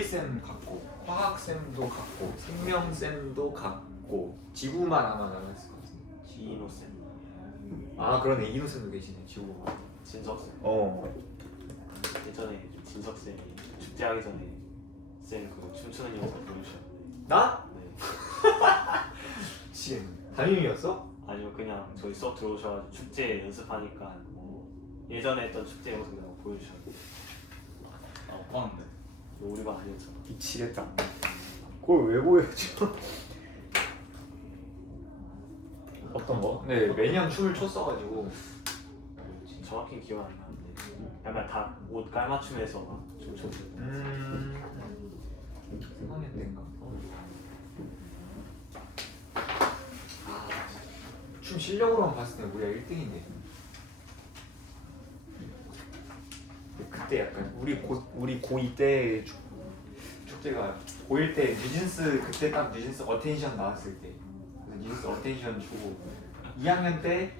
물리쌤 같고 화학쌤도 같고 생명쌤도 같고 지구만 아마 남았을 것 같은데. 지노쌤, 아 그러네 이노쌤도 계시네 지구만. 진석쌤. 예전에 진석쌤이 축제하기 전에 쌤 그거 춤추는 영상 보여주셨는데. 나? 네. 지금 담임이었어? 아니요, 그냥 저희 수업 들어오셔가지고 축제 연습하니까 뭐 예전에 했던 축제 영상 그냥 보여주셨는데. 아 못 봤는데. 우리 반 아니었잖아. 미치겠다. 그걸 왜 보여줘? 어떤 거? 네 매년 춤을 췄어가지고. 정확히 기억 안 나는데 약간 다 옷 깔맞춤해서 막 춤췄어요. 생각이 된가? 춤 실력으로만 봤을 때 우리가 1등인데. 그때 약간 우리 고2 때 축제가 고1 때 뉴진스 그때 딱 뉴진스 어텐션 나왔을 때 그래서 뉴진스 어텐션 주고 2학년 때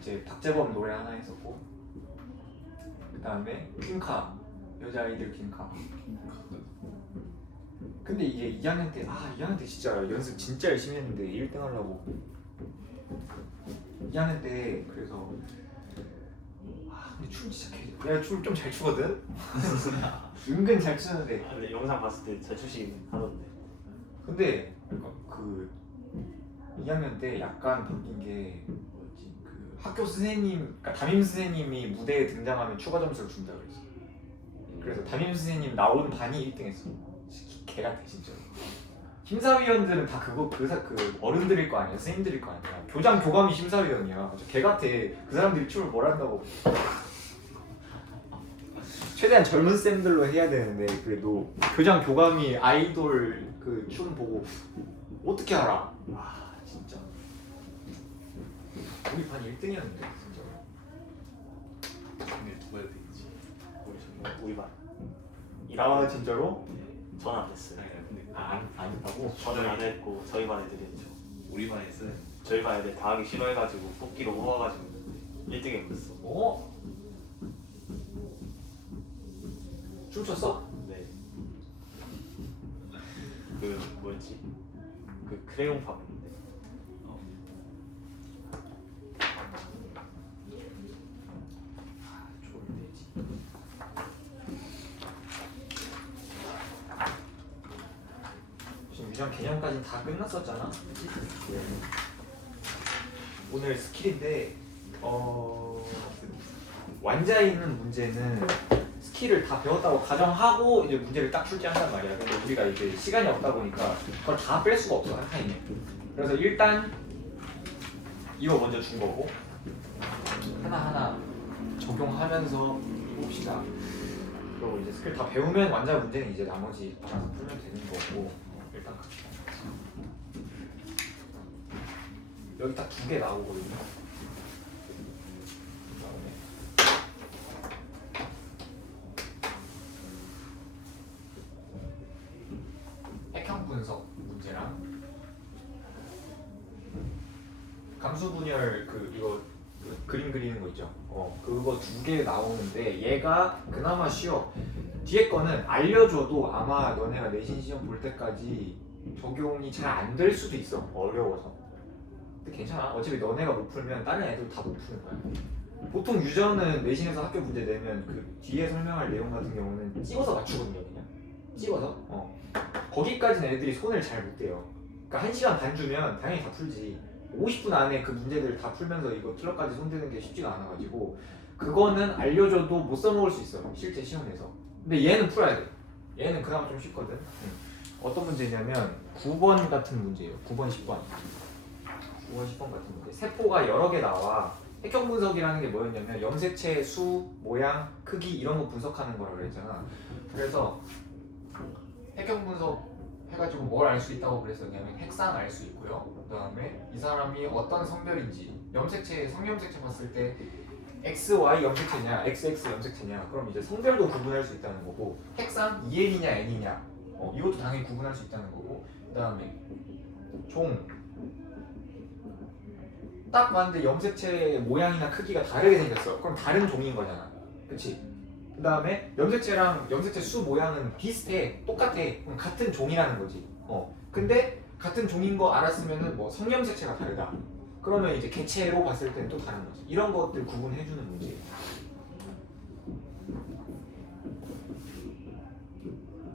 이제 박재범 노래 하나 했었고 그 다음에 퀸카 여자아이들 퀸카. 근데 이게 2학년 때 2학년 때 진짜 연습 진짜 열심히 했는데 1등 하려고 2학년 때 그래서 근데 춤 진짜 내가 춤을 좀 잘 추거든? 은근 잘 추는데 근데 영상 봤을 때 잘 추시긴 하던데. 근데 그 2학년 때 약간 바뀐 게 뭐였지? 그 학교 선생님, 그러니까 담임 선생님이 무대에 등장하면 추가 점수를 준다 그랬어. 그래서 담임 선생님 나온 반이 1등했어. 개 같아 진짜. 심사위원들은 다 그 어른들일 거 아니야, 선생님들일 거 아니야. 교장 교감이 심사위원이야. 개 같아. 그 사람들이 춤을 뭘 한다고. 최대한 젊은 쌤들로 해야 되는데 그래도 교장 교감이 아이돌 그 춤 보고 어떻게 알아? 진짜 우리 반 1등이었는데 진짜. 근데 누가 되겠지? 우리 반. 진짜로? 저는 안 했어요. 근데 안 했다고? 저는 안 했고 저희 반 애들이 했죠. 우리 반에 있어요. 저희 반 애들 다 하기 싫어해가지고 뽑기로 모아가지고 1등에 그랬어. 어? 춤췄어? 네. 그 뭐였지? 그 크레용 팝인데. 좋은데지. 지금 유전 개념까지 다 끝났었잖아. 네. 오늘 스킬인데 완자에 있는 문제는 스킬을 다 배웠다고 가정하고 이제 문제를 딱 출제한단 말이야. 근데 우리가 이제 시간이 없다 보니까 그걸 다 뺄 수가 없어 한 타임에. 그래서 일단 이거 먼저 준 거고 하나하나 적용하면서 봅시다. 그리고 이제 스킬 다 배우면 완자 문제는 이제 나머지 알아서 풀면 되는 거고 일단 갑시다. 여기 딱 두 개 나오거든요. 핵형 분석 문제랑 감수 분열 이거 그림 그리는 거 있죠. 그거 두 개 나오는데 얘가 그나마 쉬워. 뒤에 거는 알려줘도 아마 너네가 내신 시험 볼 때까지 적용이 잘 안 될 수도 있어. 어려워서. 근데 괜찮아. 어차피 너네가 못 풀면 다른 애들 다 못 푸는 거야. 보통 유저는 내신에서 학교 문제 내면 그 뒤에 설명할 내용 같은 경우는 찍어서 맞추거든요. 그냥 찍어서. 거기까지는 애들이 손을 잘 못 대요. 그러니까 1시간 반 주면 당연히 다 풀지. 50분 안에 그 문제들을 다 풀면서 이거 틀러까지 손대는 게 쉽지가 않아가지고 그거는 알려줘도 못 써먹을 수 있어 실제 시험에서. 근데 얘는 풀어야 돼. 얘는 그나마 좀 쉽거든. 어떤 문제냐면 9번 같은 문제예요. 9번, 10번 10번 같은 문제. 세포가 여러 개 나와. 핵형 분석이라는 게 뭐였냐면 염색체 수, 모양, 크기 이런 거 분석하는 거라고 그랬잖아. 그래서 핵형 분석 해가지고 뭘 알 수 있다고 그랬었냐면 핵상 알 수 있고요. 그 다음에 이 사람이 어떤 성별인지 염색체, 성염색체 봤을 때 XY 염색체냐, XX 염색체냐 그럼 이제 성별도 구분할 수 있다는 거고 핵상 EN이냐 N이냐 이것도 당연히 구분할 수 있다는 거고 그 다음에 종 딱 봤는데 염색체 모양이나 크기가 다르게 생겼어. 그럼 다른 종인 거잖아. 그치? 그 다음에 염색체랑 염색체 수 모양은 비슷해, 똑같아. 그럼 같은 종이라는 거지. 근데 같은 종인 거 알았으면은 뭐 성염색체가 다르다. 그러면 이제 개체로 봤을 때는 또 다른 거지. 이런 것들 구분해주는 문제.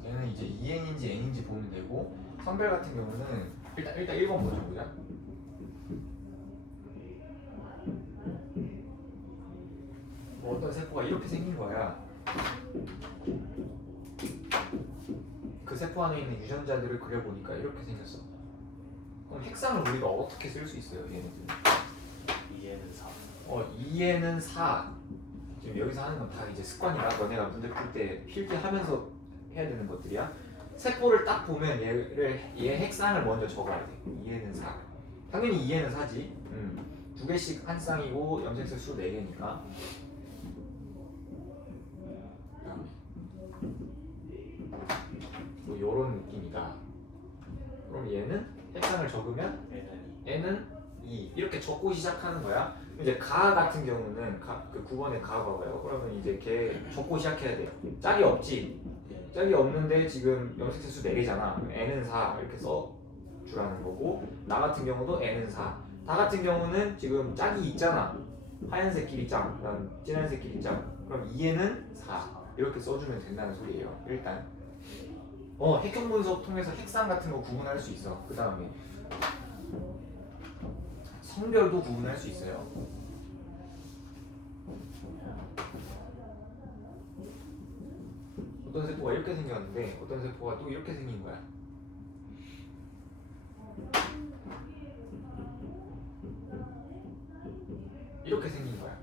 얘는 이제 EN인지 N인지 보면 되고, 성별 같은 경우는 일단 1번 먼저 보자. 뭐 어떤 세포가 이렇게 생긴 거야. 그 세포 안에 있는 유전자들을 그려보니까 이렇게 생겼어. 그럼 핵상을 우리가 어떻게 쓸 수 있어요, 얘네들? 2에는 4. 2에는 4. 지금 여기서 하는 건 다 이제 습관이라 너네가 문제 풀 때 필기하면서 해야 되는 것들이야. 세포를 딱 보면 얘 핵상을 먼저 적어야 돼. 2에는 4. 당연히 2에는 4지. 두 개씩 한 쌍이고 염색체 수 4개니까. 뭐 요런 느낌이다. 그럼 얘는 핵상을 적으면 N은 2 이렇게 적고 시작하는 거야. 이제 가 같은 경우는 그 9번에 가 봐봐요. 그러면 이제 걔 적고 시작해야 돼. 짝이 없지. 짝이 없는데 지금 염색체 수 4개잖아. 그럼 N은 4 이렇게 써 주라는 거고, 나 같은 경우도 N은 4. 다 같은 경우는 지금 짝이 있잖아. 하얀색끼리 짝, 그다음 진한색끼리 짝. 그럼 2에는 4 이렇게 써주면 된다는 소리예요. 일단 핵형 분석 통해서 핵상 같은 거 구분할 수 있어. 그 다음에 성별도 구분할 수 있어요. 어떤 세포가 이렇게 생겼는데 어떤 세포가 또 이렇게 생긴 거야. 이렇게 생긴 거야.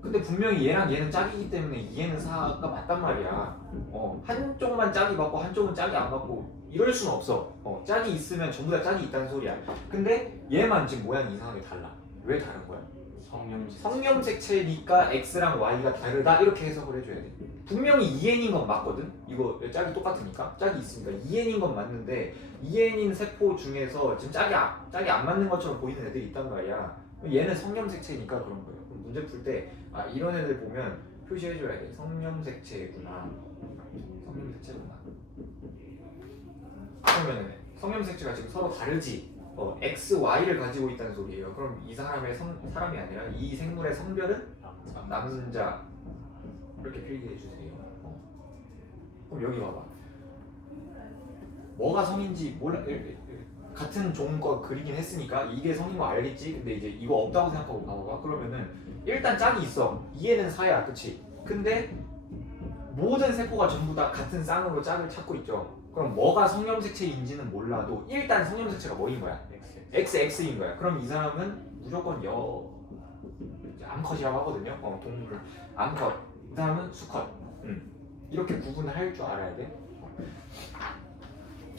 근데 분명히 얘랑 얘는 짝이기 때문에 2에는 4가 맞단 말이야. 한쪽만 짝이 맞고 한쪽은 짝이 안 맞고 이럴 수는 없어. 짝이 있으면 전부 다 짝이 있다는 소리야. 근데 얘만 지금 모양이 이상하게 달라. 왜 다른 거야? 성염색체니까 X랑 Y가 다르다 이렇게 해석을 해줘야 돼. 분명히 2N인 건 맞거든. 이거 짝이 똑같으니까 짝이 있으니까 2N인 건 맞는데 2N인 세포 중에서 지금 짝이 안 맞는 것처럼 보이는 애들이 있단 말이야. 얘는 성염색체니까 그런 거예요. 그럼 문제 풀 때 이런 애들 보면 표시해줘야 돼. 성염색체구나. 성염색체구나. 그러면 성염색체가 지금 서로 다르지. X, Y를 가지고 있다는 소리예요. 그럼 이 사람의 사람이 아니라 이 생물의 성별은 남자 이렇게 필기해 주세요. 그럼 여기 봐봐. 뭐가 성인지 몰라. 같은 종거 그리긴 했으니까 이게 성인 거 알겠지? 근데 이제 이거 없다고 생각하고 봐봐. 그러면은 일단 짝이 있어. 2에는 4야, 그치? 근데 모든 세포가 전부 다 같은 쌍으로 짝을 찾고 있죠. 그럼 뭐가 성염색체인지는 몰라도 일단 성염색체가 뭐인 거야? XX인 거야. 그럼 이 사람은 무조건 암컷이라고 하거든요. 동물을 암컷. 이 사람은 수컷. 이렇게 구분을 할 줄 알아야 돼.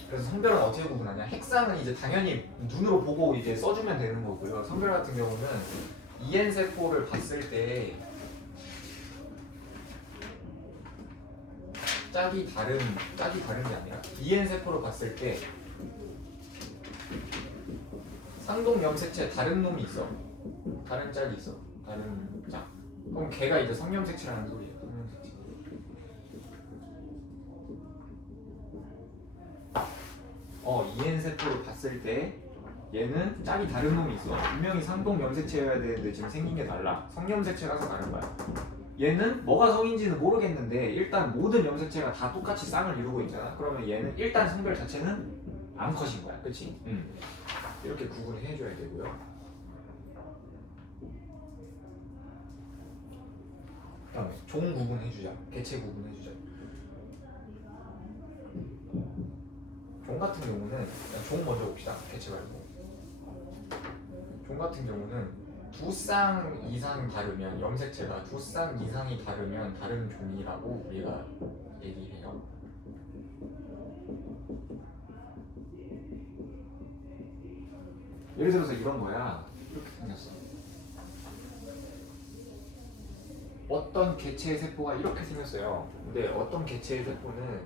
그래서 성별은 어떻게 구분하냐? 핵상은 이제 당연히 눈으로 보고 이제 써주면 되는 거고요. 성별 같은 경우는 EN 세포를 봤을 때 짝이 다른 게 아니라 EN 세포를 봤을 때 상동 염색체 다른 놈이 있어. 다른 짝이 있어. 다른 짝. 그럼 걔가 이제 성염색체라는 소리야. 성염색체. EN 세포를 봤을 때 얘는 짝이 다른 놈이 있어. 분명히 상동 염색체여야 되는데 지금 생긴 게 달라. 성염색체라서 다른 거야. 얘는 뭐가 성인지는 모르겠는데 일단 모든 염색체가 다 똑같이 쌍을 이루고 있잖아. 그러면 얘는 일단 성별 자체는 암컷인 거야. 그치? 이렇게 구분을 해줘야 되고요. 그다음에 종 구분해주자. 개체 구분해주자. 종 같은 경우는 종 먼저 봅시다. 개체 말고. 종 같은 경우는 두 쌍 이상 다르면 염색체가 두 쌍 이상이 다르면 다른 종이라고 우리가 얘기해요. 예를 들어서 이런 거야. 이렇게 생겼어. 어떤 개체의 세포가 이렇게 생겼어요. 근데 어떤 개체의 세포는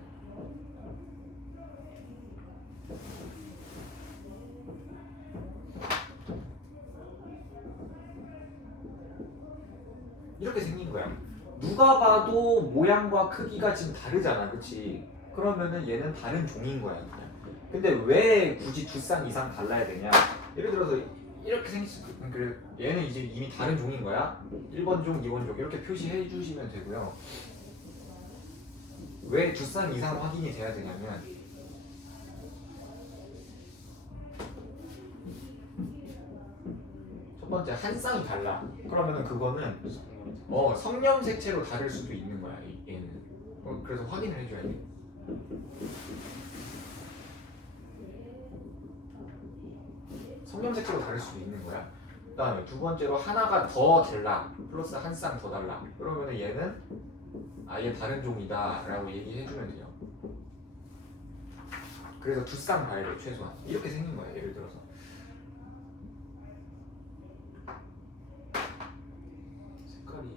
이렇게 생긴 거야. 누가 봐도 모양과 크기가 지금 다르잖아, 그치? 그러면은 얘는 다른 종인 거야, 그냥. 근데 왜 굳이 두 쌍 이상 달라야 되냐? 예를 들어서 이렇게 생겼을 때, 그래 얘는 이제 이미 다른 종인 거야. 1번 종, 2번 종 이렇게 표시해 주시면 되고요. 왜 두 쌍 이상 확인이 돼야 되냐면 첫 번째 한 쌍이 달라. 그러면은 그거는 성념색채로 다를 수도 있는 거야, 얘는. 그래서 확인을 해줘야 돼. 성념색채로 다를 수도 있는 거야. 그 다음에 두 번째로 하나가 더 달라. 플러스 한 쌍 더 달라. 그러면은 얘는 아예 다른 종이다 라고 얘기해주면 돼요. 그래서 두 쌍 봐야 돼, 최소한. 이렇게 생긴 거야, 예를 들어서. 색깔이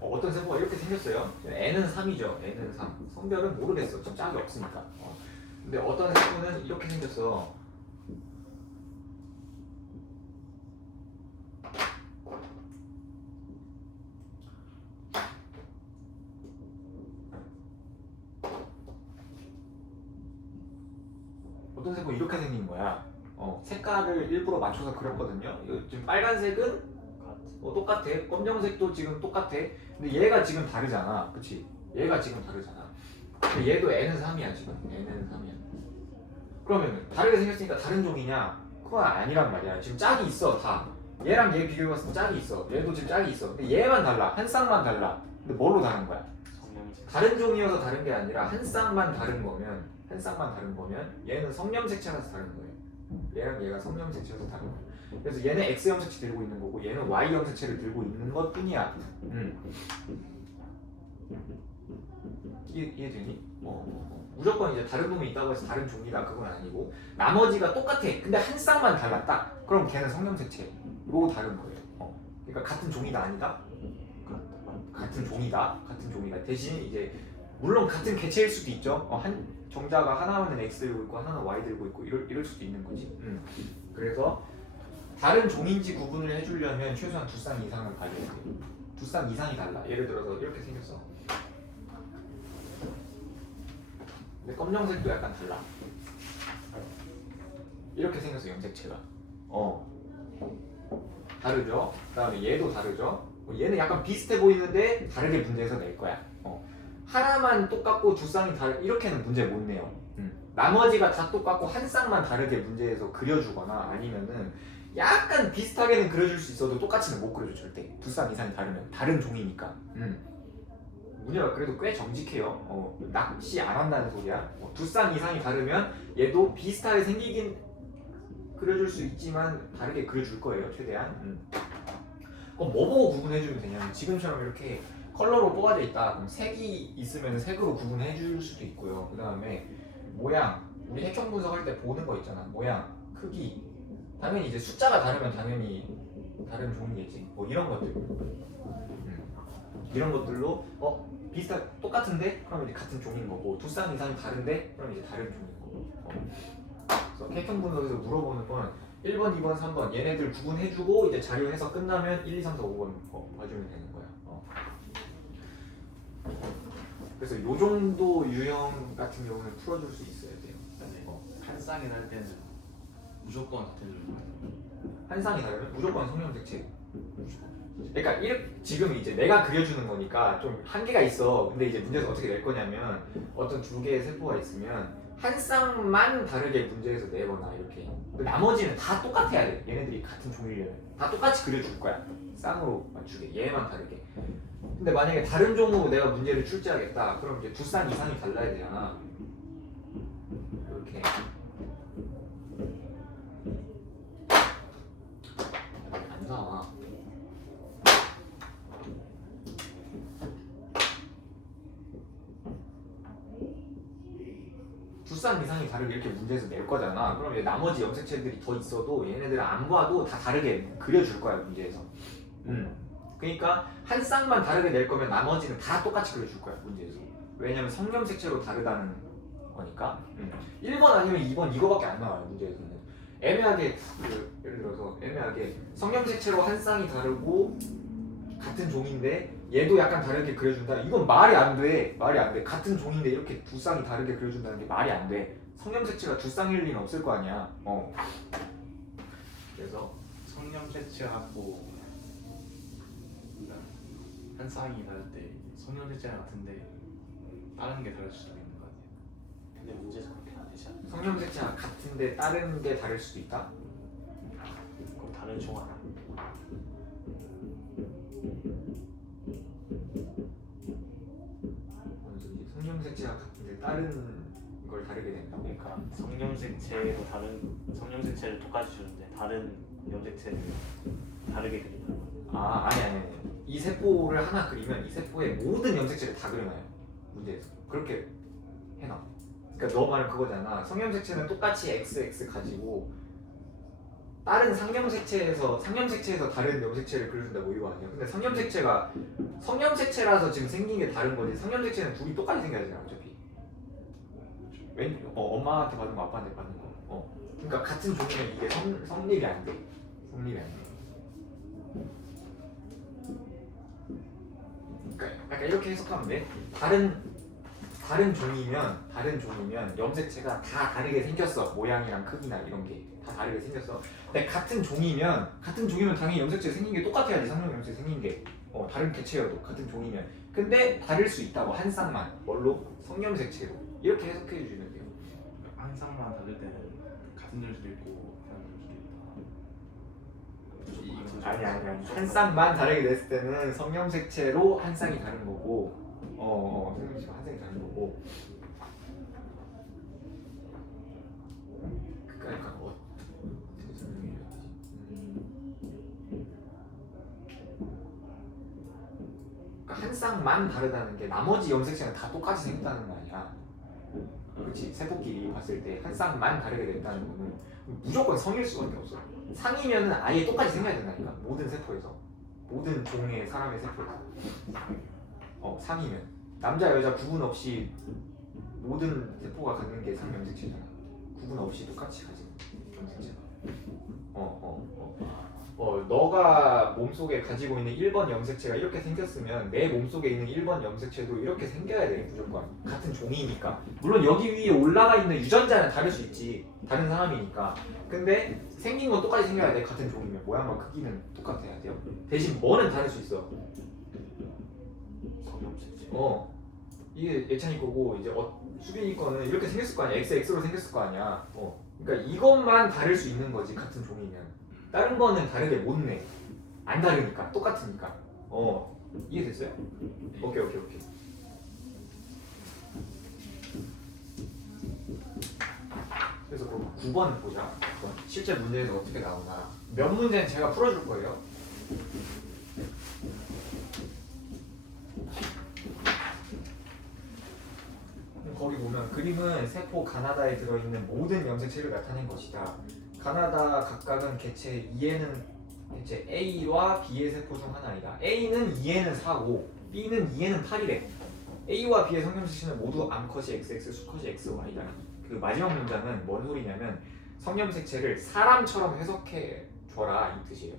어떤 세포가 이렇게 생겼어요. N은 3이죠. N은 3. 성별은 모르겠어. 지금 짝이 없으니까. 근데 어떤 세포는 이렇게 생겼어. 어떤 세포 이렇게 생긴 거야. 색깔을 일부러 맞춰서 그렸거든요. 이거 지금 빨간색은 똑같아. 검정색도 지금 똑같아. 근데 얘가 지금 다르잖아. 그치? 얘가 지금 다르잖아. 근데 얘도 N은 3이야 지금. N은 3이야. 그러면 다르게 생겼으니까 다른 종이냐? 그건 아니란 말이야. 지금 짝이 있어 다. 얘랑 얘 비교해봤을 때 짝이 있어. 얘도 지금 짝이 있어. 근데 얘만 달라. 한 쌍만 달라. 근데 뭘로 다른 거야? 성령색. 다른 종이어서 다른 게 아니라 한 쌍만 다른 거면 얘는 성념색채라서 다른 거예요. 얘랑 얘가 성념색채라서 다른 거예요. 그래서 얘는 X형 색채 들고 있는 거고 얘는 Y형 색채를 들고 있는 것 뿐이야. 이해되니? 무조건 이제 다른 놈이 있다고 해서 다른 종이다 그건 아니고 나머지가 똑같아. 근데 한 쌍만 달랐다. 그럼 걔는 성형색채로 다른 거예요. 그러니까 같은 종이다 아니다? 같은 종이다. 대신 이제 물론 같은 개체일 수도 있죠. 한 정자가 하나는 X 들고 있고 하나는 Y 들고 있고 이럴 수도 있는 거지. 그래서 다른 종인지 구분을 해주려면 최소한 두 쌍 이상을 가져야 돼요. 두 쌍 이상이 달라. 예를 들어서 이렇게 생겼어. 근데 검정색도 약간 달라. 이렇게 생겼어, 염색체가. 다르죠? 그 다음에 얘도 다르죠? 얘는 약간 비슷해 보이는데 다르게 문제에서 낼 거야. 하나만 똑같고 두 쌍이 이렇게는 문제 못 내요. 나머지가 다 똑같고 한 쌍만 다르게 문제에서 그려주거나 아니면은 약간 비슷하게는 그려줄 수 있어도 똑같이는 못 그려줘 절대. 두 쌍 이상이 다르면 다른 종이니까. 문제가 그래도 꽤 정직해요. 낚시 안 한다는 소리야. 두 쌍 이상이 다르면 얘도 비슷하게 생기긴 그려줄 수 있지만 다르게 그려줄 거예요 최대한. 그럼 뭐 보고 구분해주면 되냐면 지금처럼 이렇게 컬러로 뽑아져 있다. 그럼 색이 있으면 색으로 구분해줄 수도 있고요. 그 다음에 모양, 우리 핵형 분석할 때 보는 거 있잖아. 모양, 크기. 당연히 이제 숫자가 다르면 당연히 다른 종이겠지. 뭐 이런 것들. 이런 것들로 똑같은데? 그럼 이제 같은 종인 거고 두 쌍 이상이 다른데? 그럼 이제 다른 종인 거고. 그래서 핵형 분석에서 물어보는 건 1번, 2번, 3번 얘네들 구분해주고 이제 자료해서 끝나면 1, 2, 3, 4, 5번 봐주면 되는 거야. 그래서 요 정도 유형 같은 경우는 풀어줄 수 있어야 돼요. 한 쌍이 날 때는 무조건 같은 종이에요. 한 쌍이 다르면 무조건 성형색채. 그러니까 지금 이제 내가 그려주는 거니까 좀 한계가 있어. 근데 이제 문제에서 어떻게 낼 거냐면 어떤 두 개의 세포가 있으면 한 쌍만 다르게 문제에서 내거나 이렇게. 나머지는 다 똑같아야 돼. 얘네들이 같은 종이려면 다 똑같이 그려줄 거야. 쌍으로 맞추게. 얘만 다르게. 근데 만약에 다른 종으로 내가 문제를 출제하겠다. 그럼 이제 두 쌍 이상이 달라야 되잖아. 이렇게. 안 나와. 두 쌍 이상이 다르게 이렇게 문제에서 낼 거잖아. 그럼 이제 나머지 염색체들이 더 있어도 얘네들은 안 봐도 다 다르게 그려줄 거야 문제에서. 그러니까 한 쌍만 다르게 낼 거면 나머지는 다 똑같이 그려줄 거야 문제에서. 왜냐면 성염색체로 다르다는 거니까. 1번 아니면 2번 이거밖에 안 나와요 문제에서는. 애매하게 예를 들어서 애매하게 성염색체로 한 쌍이 다르고 같은 종인데 얘도 약간 다르게 그려준다. 이건 말이 안 돼. 말이 안 돼. 같은 종인데 이렇게 두 쌍이 다르게 그려준다는 게 말이 안 돼. 성염색체가 두 쌍일 리는 없을 거 아니야. 그래서 성염색체하고 한 쌍이 다를 때 성염색체랑 같은데 다른 게 다를 수도 있는 거 아니에요? 근데 문제에서 그렇게 안 되지 않나? 성염색체가 같은데 다른 게 다를 수도 있다. 그럼 다른 종 아니야? 무슨 소리지? 성염색체가 같은데 다른 걸 다르게 된다고? 그러니까 성염색체도 다른 성염색체를 똑같이 주는데 다른 염색체를 다르게 그린다는 거야. 아니. 이 세포를 하나 그리면 이 세포의 모든 염색체를 다 그려놔요. 문제에서 그렇게 해놔. 그러니까 너 말은 그거잖아. 성염색체는 똑같이 XX 가지고 다른 상염색체에서 다른 염색체를 그려준다고 이거 아니야? 근데 성염색체라서 지금 생긴 게 다른 거지. 상염색체는 둘이 똑같이 생겨야 되잖아 어차피. 엄마한테 받은 거 아빠한테 받는 거. 그러니까 같은 종이면 이게 성립이 안 돼. 성립이 안 돼. 그러니까 약간 이렇게 해석하면 돼. 다른 종이면 염색체가 다 다르게 생겼어. 모양이랑 크기나 이런 게 다 다르게 생겼어. 근데 같은 종이면 당연히 염색체 생긴 게 똑같아야지. 상용 염색 생긴 게 다른 개체여도 같은 종이면. 근데 다를 수 있다고 한 쌍만. 뭘로? 성염색체로. 이렇게 해석해 주시면 돼요. 한 쌍만 다를 때는 같은 줄 수도 있고 다른 줄 수도 있다. 아니. 한 쌍만 다르게 냈을 때는 성염색체로 한 쌍이 다른 거고. 성염색체가 한 쌍이 다른 거고. 그러니까 어떻게 설명해야 되지? 그러니까 한 쌍만 다르다는 게 나머지 염색체는 다 똑같이 생겼다는 거 아니야? 그렇지. 세포끼리 봤을 때 한 쌍만 다르게 됐다는 거는 무조건 성일 수밖에 없어. 상이면은 아예 똑같이 생겨야 된다니까. 모든 세포에서, 모든 종의 사람의 세포에서. 상이면 남자 여자 구분 없이 모든 세포가 갖는 게 상염색체잖아. 구분 없이 똑같이 가지는 염색체가. 너가 몸속에 가지고 있는 1번 염색체가 이렇게 생겼으면 내 몸속에 있는 1번 염색체도 이렇게 생겨야 돼. 무조건 같은 종이니까. 물론 여기 위에 올라가 있는 유전자는 다를 수 있지. 다른 사람이니까. 근데 생긴 건 똑같이 생겨야 돼. 같은 종이면 모양과 크기는 똑같아야 돼요. 대신 뭐는 다를 수 있어. 성염색체. 이게 예찬이 거고 이제 수빈이 거는 이렇게 생겼을 거 아니야. XX로 생겼을 거 아니야. 그러니까 이것만 다를 수 있는 거지. 같은 종이면. 다른 거는 다르게 못 내. 안 다르니까. 똑같으니까. 이해됐어요? 오케이. 그래서 그 9번 보자. 9번. 실제 문제에서 어떻게 나오나. 몇 문제는 제가 풀어줄 거예요. 거기 보면 그림은 세포 가나다에 들어있는 모든 염색체를 나타낸 것이다. 가나다 각각은 개체 2에는 개체 A와 B의 세포 중 하나이다. A는 2에는 4고 B는 2에는 8이래. A와 B의 성염색체는 모두 암컷이 XX, 수컷이 XY다. 그 마지막 문장은 뭔 소리냐면 성염색체를 사람처럼 해석해 줘라 이 뜻이에요.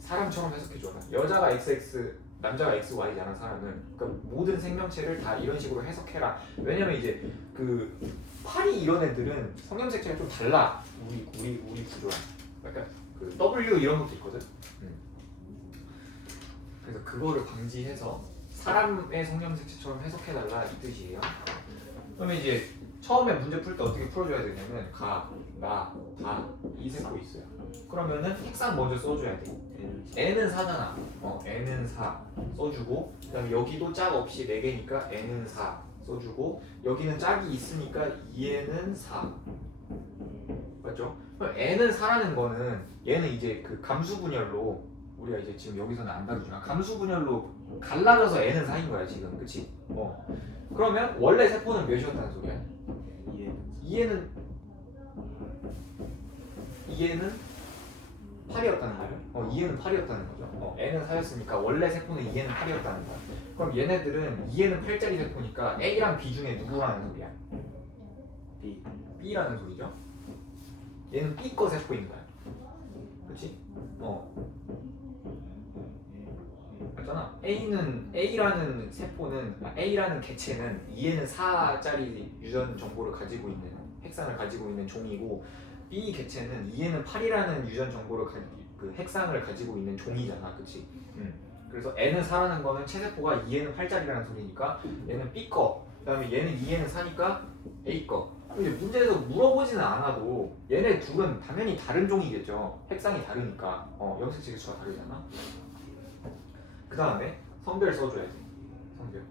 사람처럼 해석해 줘라. 여자가 XX, 남자가 XY잖아 사람은. 그러니까 모든 생명체를 다 이런 식으로 해석해라. 왜냐면 이제 그 파리 이런 애들은 성염색체가 좀 달라. 우리 구조랑. 약간 그 W 이런 것도 있거든. 그래서 그거를 방지해서 사람의 성염색체처럼 해석해달라 이 뜻이에요. 그러면 이제 처음에 문제 풀 때 어떻게 풀어줘야 되냐면 가, 나, 다 이 세포 있어요. 그러면은 핵상 먼저 써줘야 돼. n은 4잖아. n은 4 써주고 그다음에 여기도 짝 없이 4개니까 n은 4 써주고 여기는 짝이 있으니까 2에는 4 맞죠? 그럼 n은 4라는 거는 얘는 이제 그 감수분열로 우리가 이제 지금 여기서는 안 다루지만 감수분열로 갈라져서 n은 4인 거야 지금. 그치? 그러면 원래 세포는 몇이었다는 소리야? 2에는 8이었다는 거죠. 2N은 8이었다는 거죠. N은 4였으니까 원래 세포는 2N은 8이었다는 거야. 그럼 얘네들은 2N은 8짜리 세포니까 A랑 B 중에 누구라는 소리야? B. B라는 소리죠. 얘는 B거 세포인 거야. 그렇지? 맞잖아. A라는 세포는 A라는 개체는 2N은 4짜리 유전 정보를 가지고 있는 핵상을 가지고 있는 종이고 B 개체는 2N은 8이라는 유전 정보를 그 핵상을 가지고 있는 종이잖아. 그렇지? 그래서 N은 4라는 거는 체세포가 2N은 8짜리라는 소리니까 얘는 B 거. 그다음에 얘는 2N은 4니까 A 거. 근데 문제에서 물어보지는 않아도 얘네 둘은 당연히 다른 종이겠죠. 핵상이 다르니까. 염색체 개수가 다르잖아. 그 다음에 성별 써줘야지. 성별.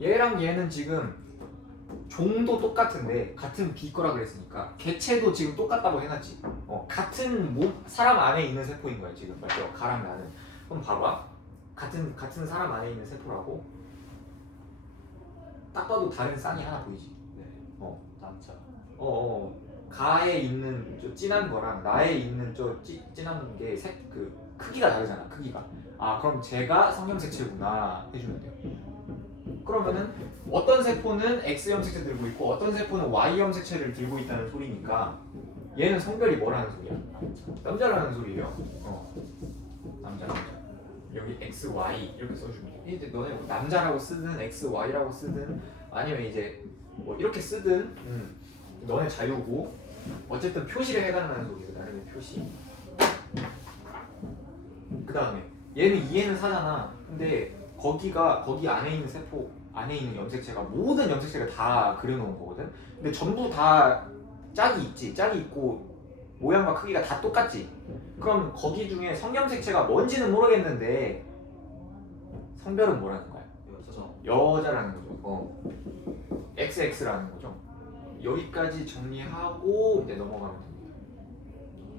얘랑 얘는 지금 종도 똑같은데 같은 B 거라 그랬으니까 개체도 지금 똑같다고 해놨지. 같은 사람 안에 있는 세포인 거야 지금. 맞죠? 가랑 나는. 그럼 봐봐. 같은 사람 안에 있는 세포라고. 딱 봐도 다른 쌍이 하나 보이지. 네. 남자. 가에 있는 저 진한 거랑 나에 있는 저 진한 게 그 크기가 다르잖아. 크기가. 아 그럼 쟤가 성염색체구나 해주면 돼요. 그러면은 어떤 세포는 X 염색체 들고 있고 어떤 세포는 Y 염색체를 들고 있다는 소리니까 얘는 성별이 뭐라는 소리야? 남자라는 소리예요. 남자. 여기 X, Y 이렇게 써주면 돼. 이제 너네 남자라고 쓰든 X, Y라고 쓰든 아니면 이제 뭐 이렇게 쓰든 너네 자유고 어쨌든 표시를 해달라는 소리예요. 나름의 표시. 그 다음에 얘는 2N은 4잖아. 근데 거기 안에 있는 세포 안에 있는 염색체가 모든 염색체를 다 그려놓은 거거든. 근데 전부 다 짝이 있지. 짝이 있고 모양과 크기가 다 똑같지. 그럼 거기 중에 성염색체가 뭔지는 모르겠는데 성별은 뭐라는 거야? 여자라는 거죠. XX라는 거죠. 여기까지 정리하고 이제 넘어가면 됩니다.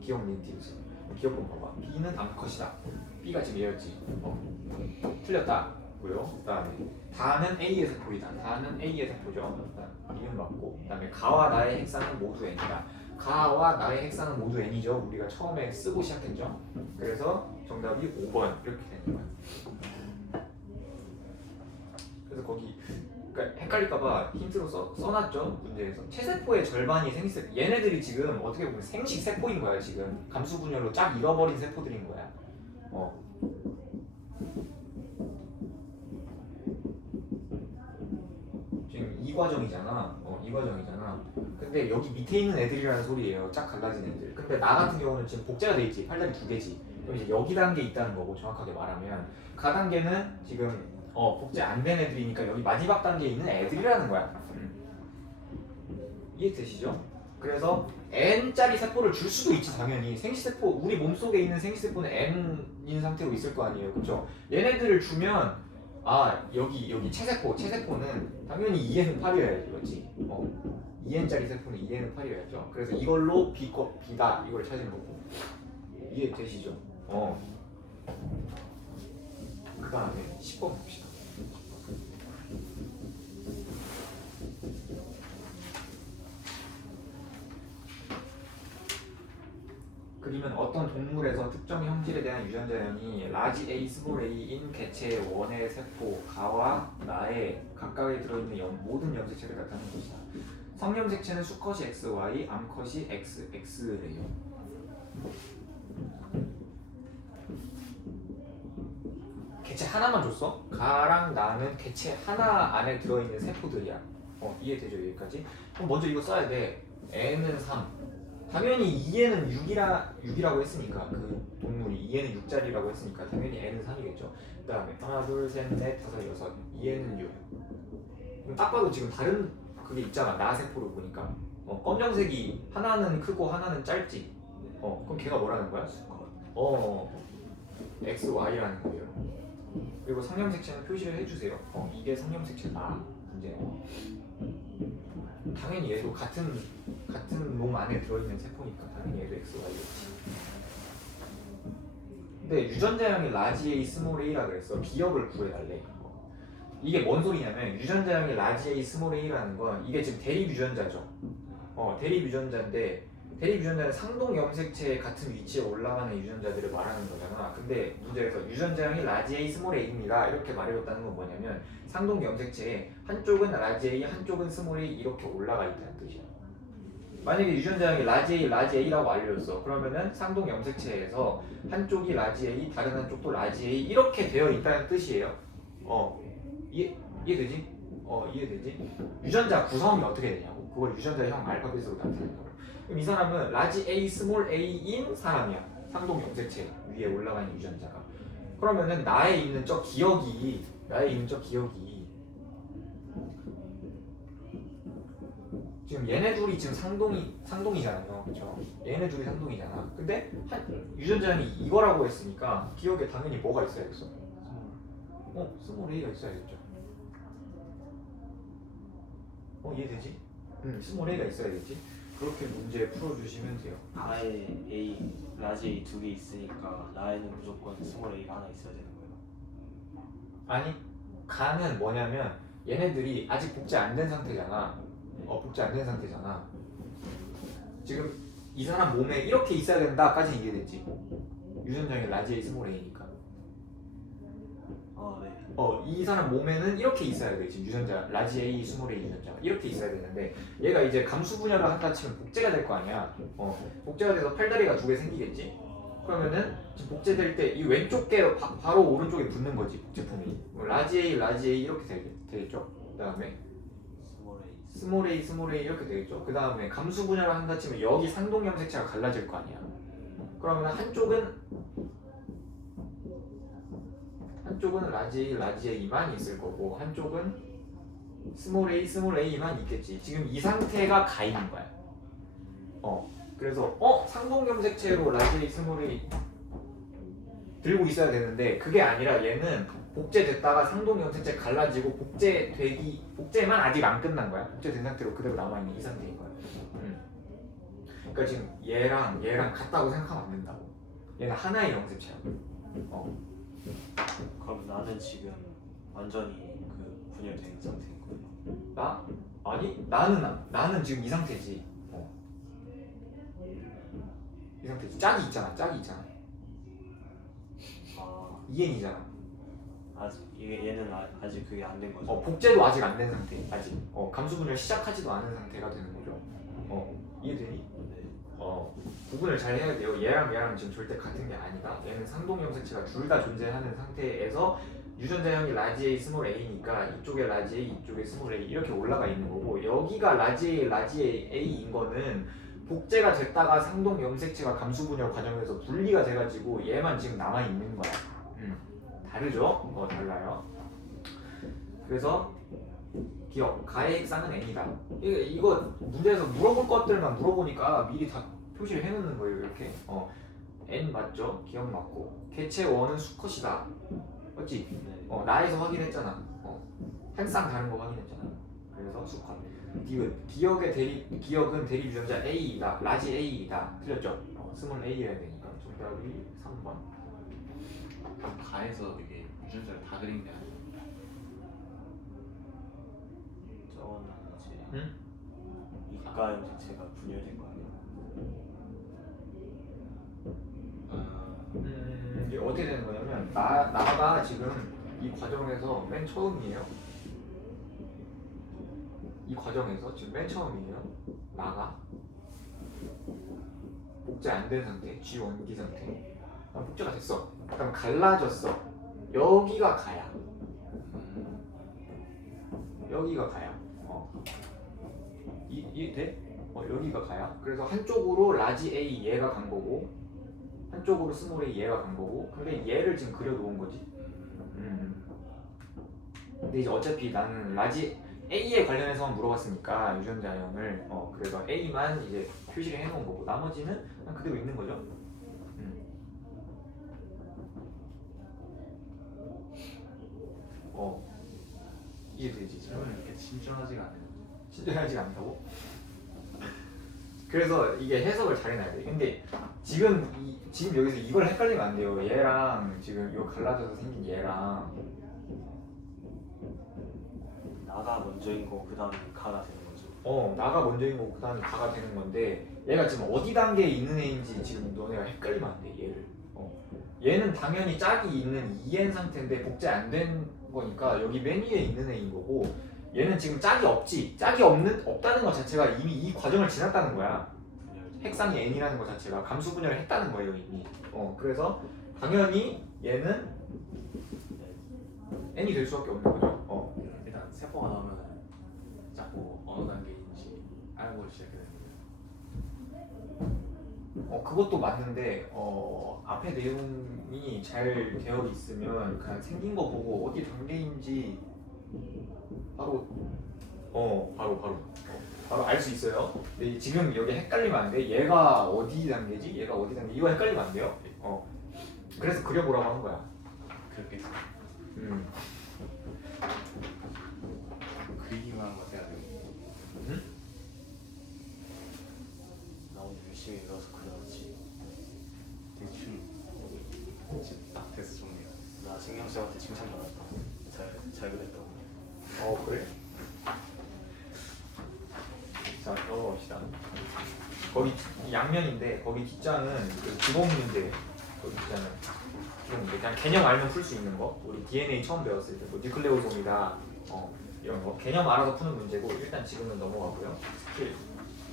기억 린티우스. 기억 좀 봐봐. B는 암컷이다. B가 지금 얘였지. 틀렸다고요. 그다음에 다는 A의 세포이다. 다는 A의 세포죠. 이름 맞고. 그다음에 가와 나의 핵상은 모두 N이다. 가와 나의 핵상은 모두 N이죠. 우리가 처음에 쓰고 시작했죠. 그래서 정답이 5번 이렇게 되는 거야. 그래서 거기 그러니까 헷갈릴까봐 힌트로 써놨죠. 문제에서 체세포의 절반이 생식세포. 얘네들이 지금 어떻게 보면 생식세포인 거야. 지금 감수분열로 쫙 잃어버린 세포들인 거야. 지금 이 과정이잖아. 이 과정이잖아. 근데 여기 밑에 있는 애들이라는 소리예요. 쫙 갈라진 애들. 근데 나 같은 경우는 지금 복제가 돼 있지. 팔다리 2개지. 그럼 이제 여기 단계 있다는 거고 정확하게 말하면 가 단계는 지금 복제 안 된 애들이니까 여기 마지막 단계에 있는 애들이라는 거야. 이해되시죠? 그래서 N짜리 세포를 줄 수도 있지 당연히. 생식세포 우리 몸속에 있는 생식세포는 N인 상태로 있을 거 아니에요. 그렇죠? 얘네들을 주면 여기 체세포는 당연히 2N 8이어야지. 맞지? 2N짜리 세포는 2N 8이어야죠. 그래서 이걸로 B다 이걸 찾은 거고. 이해되시죠? 그 다음에 10번 봅시다. 그림은 어떤 동물에서 특정 형질에 대한 유전자연이 라지 A, 스몰 A인 개체 원의 세포 가와 나의 각각에 들어있는 모든 염색체를 나타내는 것이다. 성염색체는 수컷이 X, Y, 암컷이 X, X래요. 개체 하나만 줬어? 가랑 나는 개체 하나 안에 들어있는 세포들이야. 이해되죠? 여기까지? 그럼 먼저 이거 써야 돼. N은 3. 당연히 2N은 6이라고 했으니까 그 동물이 2N은 6짜리라고 했으니까 당연히 N은 3이겠죠. 그 다음에 하나, 둘, 셋, 넷, 다섯, 여섯 2N은 6. 그럼 딱 봐도 지금 다른 그게 있잖아. 나 세포를 보니까 검정색이 하나는 크고 하나는 짧지. 그럼 걔가 뭐라는 거야? X, Y라는 거예요. 그리고 성염색체는 표시를 해주세요. 이게 성염색체다. 문제는 당연히 얘도 같은 몸 안에 들어있는 세포니까 당연히 얘도 X, Y겠지. 근데 유전자형이 라지 A, 스몰 A라 그랬어. 기억을 구해달래. 이게 뭔 소리냐면 유전자형이 라지 A, 스몰 A라는 건 이게 지금 대립 유전자죠. 대립 유전자인데 대립 유전자는 상동 염색체의 같은 위치에 올라가는 유전자들을 말하는 거잖아. 근데 문제에서 유전자형이 라지 A 스몰 a입니다. 이렇게 말해줬다는 건 뭐냐면 상동 염색체에 한쪽은 라지 A, 한쪽은 스몰 a 이렇게 올라가 있다는 뜻이야. 만약에 유전자형이 라지 A, 라지 A라고 알려줬어. 그러면은 상동 염색체에서 한쪽이 라지 A, 다른 한쪽도 라지 A 이렇게 되어 있다는 뜻이에요. 이해되지? 이해되지? 유전자 구성이 어떻게 되냐고. 그걸 유전자형 알파벳으로 나타낸다고. 그럼 이 사람은 라지 A, 스몰 a인 사람이야. 상동 염색체 위에 올라가 있는 유전자가. 그러면은 나에 있는 저 기억이 지금 얘네 둘이 지금 상동이잖아요, 그렇죠? 얘네 둘이 상동이잖아. 근데 유전자형이 이거라고 했으니까 기억에 당연히 뭐가 있어야겠어? 스몰 a가 있어야겠죠. 이해되지? 스몰 a가 있어야겠지. 그렇게 문제 풀어주시면 돼요. 가에 A, 라지 A 두 개 있으니까 나에는 무조건 스몰 A가 하나 있어야 되는 거예요. 아니, 가는 뭐냐면 얘네들이 아직 복제 안 된 상태잖아. 복제 안 된 상태잖아. 지금 이 사람 몸에 이렇게 있어야 된다까지 이해됐지? 유전자형이 라지 A, 스몰 a니까. 네. 이 사람 몸에는 이렇게 있어야 돼. 지금 유전자 라지 A, 스몰 A 유전자가 이렇게 있어야 되는데 얘가 이제 감수 분열을 한다 치면 복제가 될 거 아니야. 복제가 돼서 팔다리가 두 개 생기겠지. 그러면은 지금 복제될 때 이 왼쪽 게 바로 오른쪽에 붙는 거지 복제품이. 라지 A, 라지 A 이렇게 되겠죠. 그다음에 스몰 A. 스몰 A 이렇게 되겠죠. 그다음에 감수 분열을 한다 치면 여기 상동 염색체가 갈라질 거 아니야. 그러면 한쪽은 라지 A만 있을 거고 한쪽은 스몰 A만 있겠지. 지금 이 상태가 가 있는 거야. 그래서 상동 염색체로 라지 A, 스몰 A 들고 있어야 되는데 그게 아니라 얘는 복제됐다가 상동 염색체 갈라지고 복제만 아직 안 끝난 거야. 복제된 상태로 그대로 남아 있는 이 상태인 거야. 그러니까 지금 얘랑 같다고 생각하면 안 된다고. 얘는 하나의 염색체야. 그럼 나는 지금 완전히 그 분열된 상태인 거예요. 나? 아니 나는 지금 이 상태지. 이 상태지. 짝이 있잖아. EN이잖아. 얘는 아직 그게 안 된 거죠. 복제도 아직 안 된 상태. 아직. 감수 분열 시작하지도 않은 상태가 되는 거죠. 이해되니? 네. 구분을 잘 해야 돼요. 얘랑 지금 절대 같은 게 아니다. 얘는 상동 염색체가 둘 다 존재하는 상태에서 유전자형이 라지 A, 스몰 a니까 이쪽에 라지 A, 이쪽에 스몰 a 이렇게 올라가 있는 거고 여기가 라지 A인 거는 복제가 됐다가 상동 염색체가 감수 분열 과정에서 분리가 돼가지고 얘만 지금 남아 있는 거야. 다르죠? 달라요. 그래서 기억, 가의 액상은 n이다. 이거 문제에서 물어볼 것들만 물어보니까 미리 다 표시를 해놓는 거예요. 이렇게. n 맞죠? 기억 맞고. 개체 원은 수컷이다. 맞지? 네. 나에서 확인했잖아. 한 쌍 다른 거 확인했잖아. 그래서 수컷. 기억은 대립 유전자 A이다. 라지 A이다. 틀렸죠? 스몰 A여야 되니까. 정답이 3번. 가에서 이게 유전자를 다 그린 게 아니야. 저거는 이제 응? 이가 염색체가 분열된 거 아니에요? 이게 어떻게 되는 거냐면 나가 지금 이 과정에서 맨 처음이에요. 이 과정에서 지금 맨 처음이에요. 나가 복제 안 된 상태, G 원기 상태. 복제가 됐어. 그럼 갈라졌어. 여기가 가야. 여기가 가야. 이해돼? 여기가 가야. 그래서 한쪽으로 라지 A 얘가 간 거고 한쪽으로 스몰 A 얘가 간 거고 근데 얘를 지금 그려놓은 거지. 근데 이제 어차피 나는 라지 A에 관련해서만 물어봤으니까 유전자형을 그래서 A만 이제 표시를 해놓은 거고 나머지는 그냥 그대로 있는 거죠. 이해되지? 저는 이렇게 친절하지가 않아요. 친절하지 않다고? 그래서 이게 해석을 잘 해놔야 돼. 근데 지금 여기서 이걸 헷갈리면 안 돼요. 얘랑 지금 이거 갈라져서 생긴 얘랑 나가 먼저인 거 그 다음에 가가 되는 거죠. 나가 먼저인 거고 그다음에 가가 되는 건데 얘가 지금 어디 단계에 있는 애인지 지금 너네가 헷갈리면 안 돼. 얘를. 얘는 당연히 짝이 있는 EN 상태인데 복제 안 된 거니까 여기 맨 위에 있는 애인 거고 얘는 지금 짝이 없지. 짝이 없다는 것 자체가 이미 이 과정을 지났다는 거야. 핵상이 n이라는 것 자체가 감수 분열을 했다는 거예요 이미. 그래서 당연히 얘는 n이 될 수밖에 없는 거죠. 일단 세포가 나오면 자꾸 어느 단계인지 알고 시작해야 됩니다. 그것도 맞는데 앞에 내용이 잘 되어 있으면 그냥 생긴 거 보고 어디 단계인지 바로 알 수 있어요. 근데 지금 여기 헷갈리면 안 돼. 얘가 어디 단계지? 얘가 어디 단계? 이거 헷갈리면 안 돼요. 그래서 그려보라고 하는 거야. 그렇겠죠. 음. 그리기만 한거 해야 되고. 나 오늘 열심히 외워서 그려놨지. 대충 딱 됐어 정리가. 나 신경쌤한테 칭찬받았다. 잘 그렸다고. 그래? 자, 넘어갑시다. 거기 양면인데 거기 뒷자는 그 기본 문제. 거기 뒷자는 기본 문제. 그냥 개념 알면 풀 수 있는 거. 우리 DNA 처음 배웠을 때 뭐 뉴클레오솜이다. 이런 거 개념 알아서 푸는 문제고 일단 지금은 넘어가고요. 스킬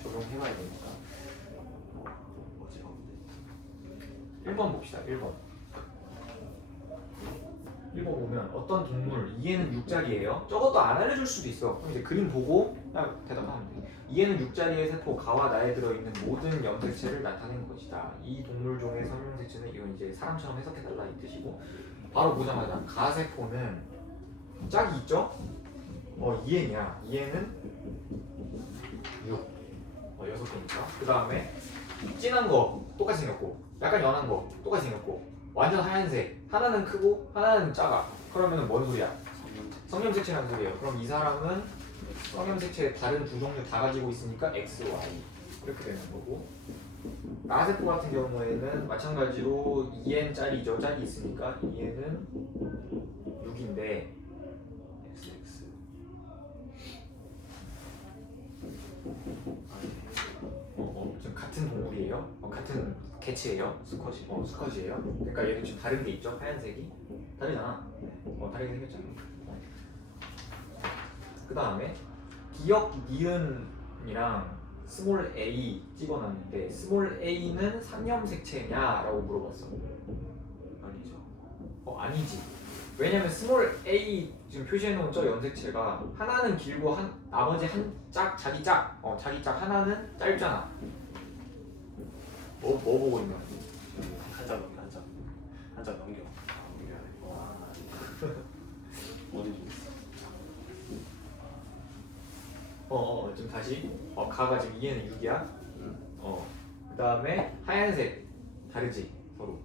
적용해봐야 되니까. 어지러운데. 1번 봅시다. 1번. 1번 보면 어떤 동물 이해는 6자리예요. 저것도 안 알려줄 수도 있어. 그럼 이제 그림 보고 그냥 대답하면 돼. 이해는 6자리의 세포 가와 나에 들어있는 모든 염색체를 나타내는 것이다. 이 동물종의 성형색체는 이건 이제 사람처럼 해석해달라 이 뜻이고 바로 보자마자 가세포는 짝이 있죠? 이해냐? 이해는 6. 6개니까. 그 다음에 진한 거 똑같이 생겼고 약간 연한 거 똑같이 생겼고 완전 하얀색 하나는 크고 하나는 작아. 그러면 뭔 소리야? 성염색체라는 소리예요. 그럼 이 사람은 성염색체 다른 두 종류 다 가지고 있으니까 X, Y 이렇게 되는 거고 나세포 같은 경우에는 마찬가지로 2n짜리죠. 짝이 있으니까 2n은 6인데 XX 지금 같은 동물이에요? 같은 개체예요? 수컷이? 수컷이에요? 그러니까 얘도 지금 다른 게 있죠? 하얀색이? 다르잖아. 다르게 생겼잖아. 그 다음에 기역 니은이랑 스몰 a 찍어놨는데 스몰 a는 상염색체냐라고 물어봤어. 아니죠. 아니지. 왜냐면 스몰 a 지금 표시해놓은 저 염색체가 하나는 길고 나머지 자기 짝 하나는 짧잖아. 뭐 보고 있냐? 한장 넘겨 한 장 넘겨. 와. 어디 좀 있어. 좀 다시. 가가 지금 2에는 6이야. 그 다음에 하얀색 다르지 서로.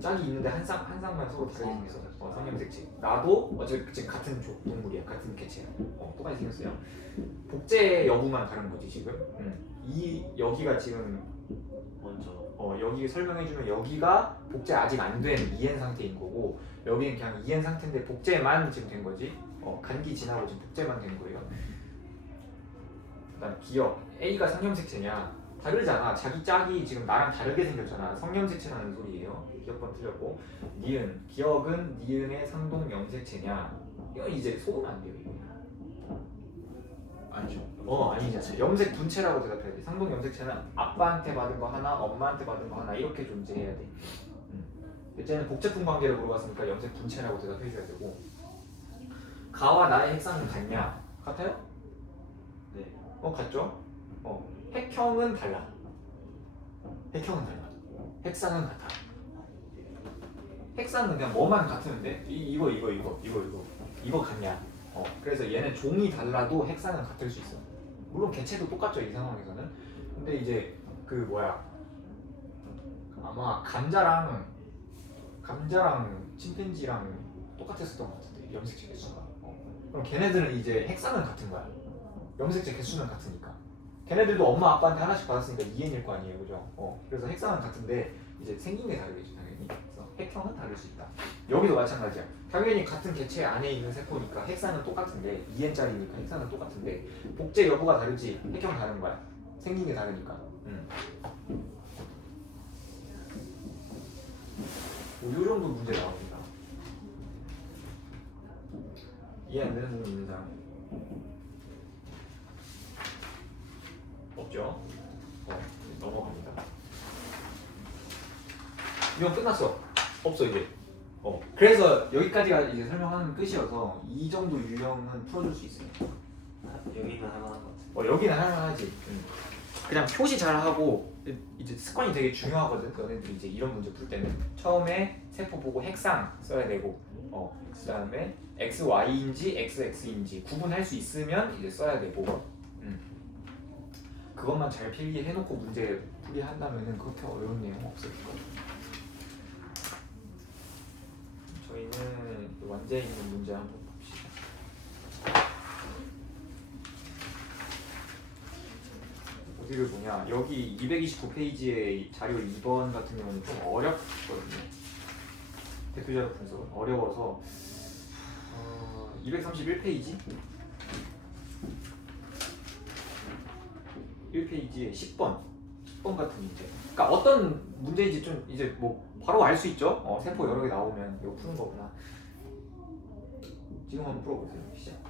짝이 있는데 한 쌍만 서로 다르게 생겼어. 성염색체. 나도 지금 같은 동물이야. 같은 개체야. 똑같이 생겼어요. 복제 여부만 다른 거지 지금. 여기가 지금 먼저 여기 설명해주면 여기가 복제 아직 안 된 2N 상태인 거고 여기는 그냥 2N 상태인데 복제만 지금 된 거지. 간기 지나고 지금 복제만 된 거예요. 그다음 기억 A가 성염색체냐? 다르잖아. 자기 짝이 지금 나랑 다르게 생겼잖아. 성염색체라는 소리예요. 기억번 틀렸고 니은 기억은 니은의 상동 염색체냐? 이건 이제 속으면 안 돼요. 이거. 아니죠. 아니지. 염색 분체라고 대답해야 돼. 상동 염색체는 아빠한테 받은 거 하나, 엄마한테 받은 거 하나 이렇게 존재해야 돼. 이제는 복제품 관계를 물어봤으니까 염색 분체라고 대답해줘야 되고 가와 나의 핵상은 같냐? 같아요? 네. 같죠? 핵형은 달라. 핵형은 달라. 핵상은 같아. 핵상은 그냥 뭐만 같으면 돼. 이거 같냐? 그래서 얘는 종이 달라도 핵상은 같을 수 있어. 물론 개체도 똑같죠 이 상황에서는. 근데 이제 아마 감자랑 침팬지랑 똑같았었던 것 같은데 염색체 개수가. 그럼 걔네들은 이제 핵상은 같은 거야. 염색체 개수는 같으니까. 걔네들도 엄마 아빠한테 하나씩 받았으니까 2n일 거 아니에요, 그죠? 그래서 핵상은 같은데 이제 생긴 게 다르겠죠, 당연히. 그래서 핵형은 다를 수 있다. 여기도 마찬가지야. 당연히 같은 개체 안에 있는 세포니까 핵산은 똑같은데 2n짜리니까 핵산은 똑같은데 복제 여부가 다르지 핵형 다른 거야. 생긴 게 다르니까. 요 정도 문제 나옵니다. 이해 안 되는 부분 있는 사람? 없죠? 넘어갑니다. 유형 끝났어. 없어 이제. 그래서 여기까지가 이제 설명하는 끝이어서 이 정도 유형은 풀어줄 수 있어요. 여기는 할만한 것 같아. 여기는 할만하지. 그냥 표시 잘 하고 이제 습관이 되게 중요하거든. 너네들이 이제 이런 문제 풀 때는 처음에 세포 보고 핵상 써야 되고, 그다음에 x y인지 x x인지 구분할 수 있으면 이제 써야 되고, 그것만 잘 필기해놓고 문제 풀이한다면은 그렇게 어려운 내용 없을 거예요. 저희는 완제에 있는 문제 한번 봅시다. 어디를 보냐? 여기 229페이지의 자료 2번 같은 경우는 좀 어렵거든요. 대표자료 분석은 어려워서 231페이지 1페이지에 10번 같은 문제. 그러니까 어떤 문제인지 좀 이제 뭐 바로 알 수 있죠? 세포 여러 개 나오면 이거 푸는 거구나. 지금 한번 풀어보세요. 시작.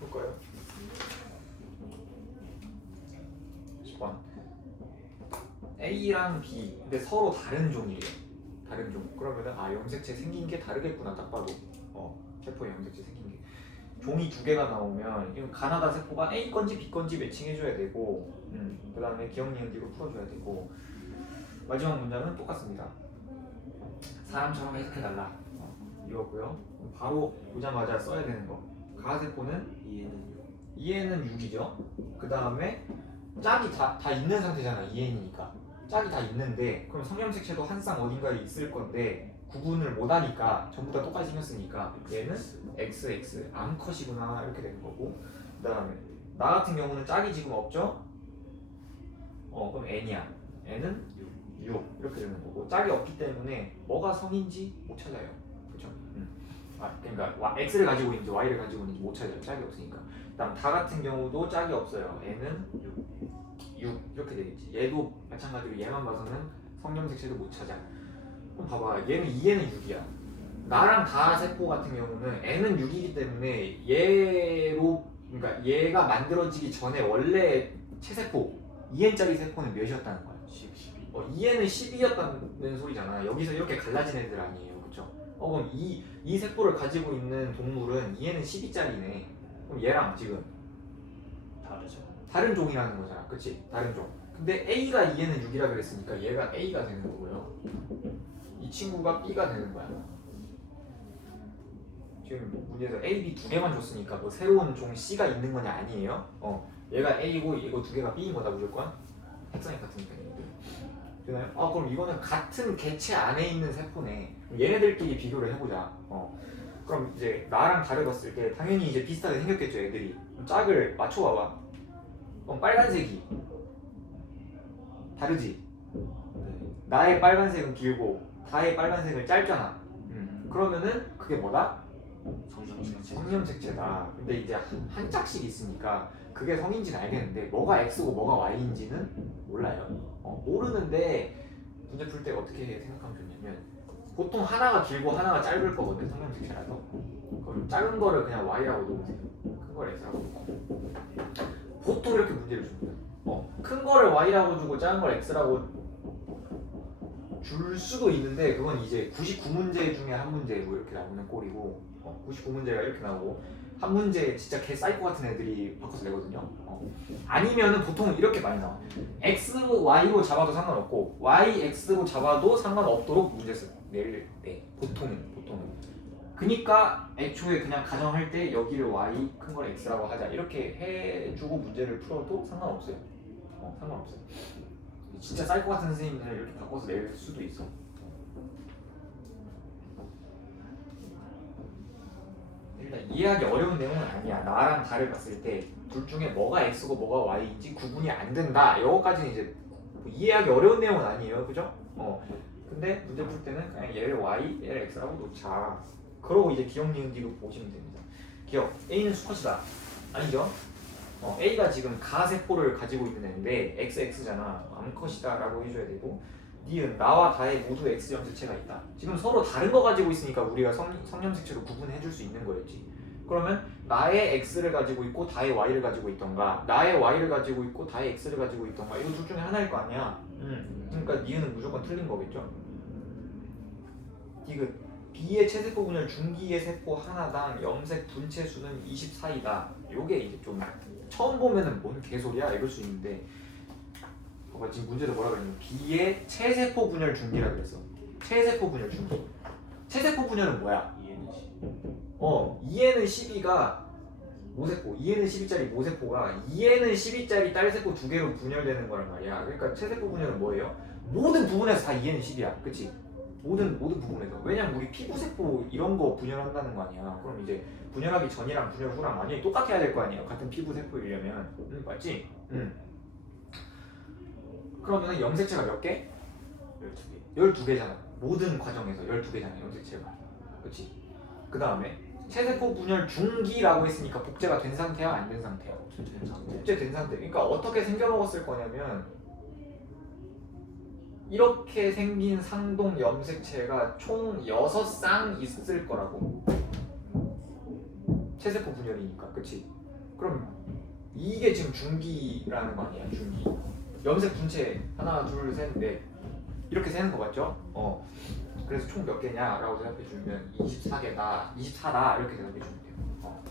볼까요? 10번. A랑 B 근데 서로 다른 종이래요. 다른 종. 그러면은 염색체 생긴 게 다르겠구나. 딱 봐도 세포의 염색체 생긴 게 종이 두 개가 나오면 이건 가나다 세포가 A 건지 B 건지 매칭해줘야 되고, 그 다음에 기억 니은 뒤로 풀어줘야 되고, 마지막 문장은 똑같습니다. 사람처럼 해석해달라. 이거고요. 바로 보자마자 써야 되는 거. 가세포는 이해는 6이죠. 그 다음에 짝이 다 있는 상태잖아. 2n이니까 짝이 다 있는데 그럼 성염색체도 한 쌍 어딘가에 있을 건데 구분을 못하니까 전부 다 똑같이 생겼으니까 얘는 XX 암컷이구나 이렇게 되는 거고, 그 다음에 나 같은 경우는 짝이 지금 없죠. 그럼 n이야. n은 6 이렇게 되는 거고, 짝이 없기 때문에 뭐가 성인지 못 찾아요. 그렇죠? 그러니까 x를 가지고 있는지 y를 가지고 있는지 못 찾아요. 짝이 없으니까. 그다음 다 같은 경우도 짝이 없어요. n은 6 6 이렇게 되겠지. 얘도 마찬가지로 얘만 봐서는 성염색체도 못 찾아. 그럼 봐봐, 얘는 2에는 6이야. 나랑 다 세포 같은 경우는 n은 6이기 때문에 얘로, 그러니까 얘가 만들어지기 전에 원래 체세포 2n짜리 세포는 몇이었다는 거야? 12. 2에는 10이었다는 소리잖아. 여기서 이렇게 갈라진 애들 아니에요, 그렇죠? 그럼 이 세포를 가지고 있는 동물은 2에는 12짜리네. 그럼 얘랑 지금 다르죠. 다른 종이라는 거잖아, 그치? 다른 종. 근데 A가 2에는 6이라 그랬으니까 얘가 A가 되는 거고요. 이 친구가 B가 되는 거야. 지금 문제에서 A, B 두 개만 줬으니까 뭐 새로운 종 C가 있는 거냐 아니에요? 얘가 A고 이거 두 개가 B인 거다 무조건. 핵성이 같으니까. 되나요? 그럼 이거는 같은 개체 안에 있는 세포네. 그럼 얘네들끼리 비교를 해보자. 그럼 이제 나랑 다르봤을 때 당연히 이제 비슷하게 생겼겠죠, 애들이. 그럼 짝을 맞춰봐봐. 그럼 빨간색이 다르지? 나의 빨간색은 길고 다의 빨간색은 짧잖아. 그러면은 그게 뭐다? 성형색체. 성염색체다. 근데 이제 한 짝씩 있으니까 그게 성인지는 알겠는데 뭐가 X고 뭐가 Y인지는 몰라요. 모르는데 문제 풀 때 어떻게 생각하면 좋냐면 보통 하나가 길고 하나가 짧을 거거든, 성염색체라도. 그럼 작은 거를 그냥 Y라고 놓으세요. 큰 걸 X라고 놓고. 보통 이렇게 문제를 줍니다. 큰 거를 Y라고 주고 작은 걸 X라고 줄 수도 있는데 그건 이제 99문제 중에 한 문제로 이렇게 나오는 꼴이고 99문제가 이렇게 나오고 한 문제 진짜 개 사이코 같은 애들이 바꿔서 내거든요. 아니면은 보통 이렇게 많이 나와. X, Y로 잡아도 상관없고 Y, X로 잡아도 상관없도록 문제 낼 때 보통은. 그니까 애초에 그냥 가정할 때 여기를 Y, 큰 걸 X라고 하자 이렇게 해주고 문제를 풀어도 상관없어요. 상관없어요. 진짜 사이코 같은 선생님은 이렇게 바꿔서 낼 수도 있어. 일단 이해하기 어려운 내용은 아니야. 나랑 다를 봤을 때 둘 중에 뭐가 X고 뭐가 Y인지 구분이 안 된다. 이거까지는 이제 뭐 이해하기 어려운 내용은 아니에요, 그죠? 근데 문제 풀 때는 그냥 얘를 Y, 얘를 X라고 놓자. 그러고 이제 기억, 니은, 디귿 보시면 됩니다. 기억, A는 수컷이다. 아니죠? A가 지금 가세포를 가지고 있는 애인데 XX,잖아. 암컷이다 라고 해줘야 되고, 니은 나와 다에 모두 X 염색체가 있다. 지금 서로 다른 거 가지고 있으니까 우리가 성염색체로 구분해 줄 수 있는 거였지. 그러면 나의 X를 가지고 있고 다의 Y를 가지고 있던가, 나의 Y를 가지고 있고 다의 X를 가지고 있던가, 이거 둘 중에 하나일 거 아니야. 그러니까 니은은 무조건 틀린 거겠죠. 디귿, B의 체세포 분열 중기의 세포 하나당 염색 분체 수는 24이다. 요게 이제 좀 처음 보면은 뭔 개소리야 이럴 수 있는데, 봐봐, 지금 문제도 뭐라 그랬냐면 B의 체세포 분열 중기라 그랬어. 체세포 분열 중기. 체세포 분열은 뭐야? 2에는 10. 2에는 12가 모세포, 2에는 12짜리 모세포가 2에는 12짜리 딸세포 두 개로 분열되는 거란 말이야. 그러니까 체세포 분열은 뭐예요? 모든 부분에서 다 2에는 10이야. 그치? 모든 부분에서. 왜냐면 우리 피부세포 이런 거 분열한다는 거 아니야. 그럼 이제 분열하기 전이랑 분열 후랑 완전히 똑같아야 될 거 아니에요. 같은 피부세포이려면. 맞지? 그러면 염색체가 몇 개? 12개. 12개잖아. 모든 과정에서 12개잖아, 염색체가. 그치? 그 다음에 체세포 분열 중기라고 했으니까 복제가 된 상태야? 안 된 상태야? 복제된 상태. 그러니까 어떻게 생겨먹었을 거냐면 이렇게 생긴 상동 염색체가 총 6쌍 있을 거라고. 체세포 분열이니까. 그치? 그럼 이게 지금 중기라는 거 아니야, 중기. 염색 분체 하나, 둘, 셋, 넷 이렇게 세는 거 맞죠? 그래서 총 몇 개냐라고 대답해 주면 24개다, 24다 이렇게 대답해 주면 돼요.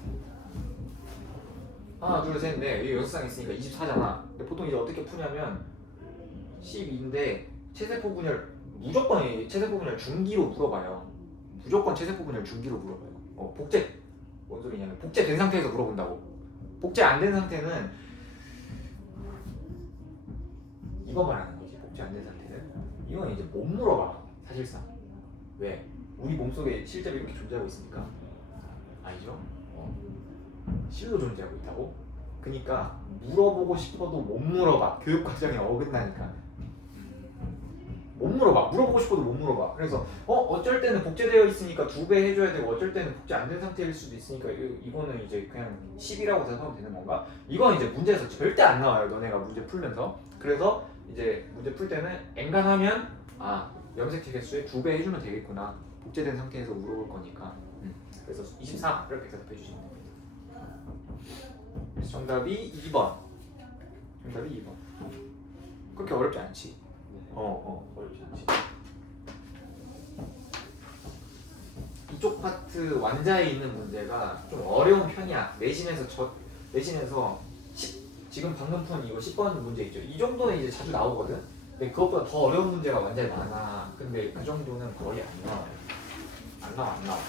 하나, 둘, 셋, 넷, 여기 6쌍 있으니까 24잖아. 근데 보통 이제 어떻게 푸냐면 12인데 체세포 분열 무조건 체세포 분열 중기로 물어봐요. 무조건 체세포 분열 중기로 물어봐요. 복제 뭔 소리냐면 복제된 상태에서 물어본다고. 복제 안 된 상태는 이거 말하는 거지. 복제 안 된 상태는 이건 이제 못 물어봐 사실상. 왜? 우리 몸속에 실제로 이렇게 존재하고 있으니까. 아니죠? 실로 존재하고 있다고? 그니까 물어보고 싶어도 못 물어봐. 교육 과정에 어긋나니까. 못 물어봐. 물어보고 싶어도 못 물어봐. 그래서 어쩔 때는 복제되어 있으니까 2배 해줘야 되고 어쩔 때는 복제 안 된 상태일 수도 있으니까 이거는 이제 그냥 10이라고 생각하면 되는 건가? 이건 이제 문제에서 절대 안 나와요. 너네가 문제 풀면서. 그래서 이제 문제 풀 때는 엔간하면 염색체 개수에 2배 해주면 되겠구나. 복제된 상태에서 물어볼 거니까. 그래서 24 이렇게 대답해 주시면 됩니다. 그래서 정답이 2번. 정답이 2번. 그렇게 어렵지 않지. 어렵지 않지. 이쪽 파트 완자에 있는 문제가 좀 어려운 편이야. 내신에서 지금 방금 푼 이거 10번 문제 있죠. 이 정도는 이제 자주 나오거든. 근데 그것보다 더 어려운 문제가 완자에 많아. 근데 그 정도는 거의 안 나와요. 안 나와.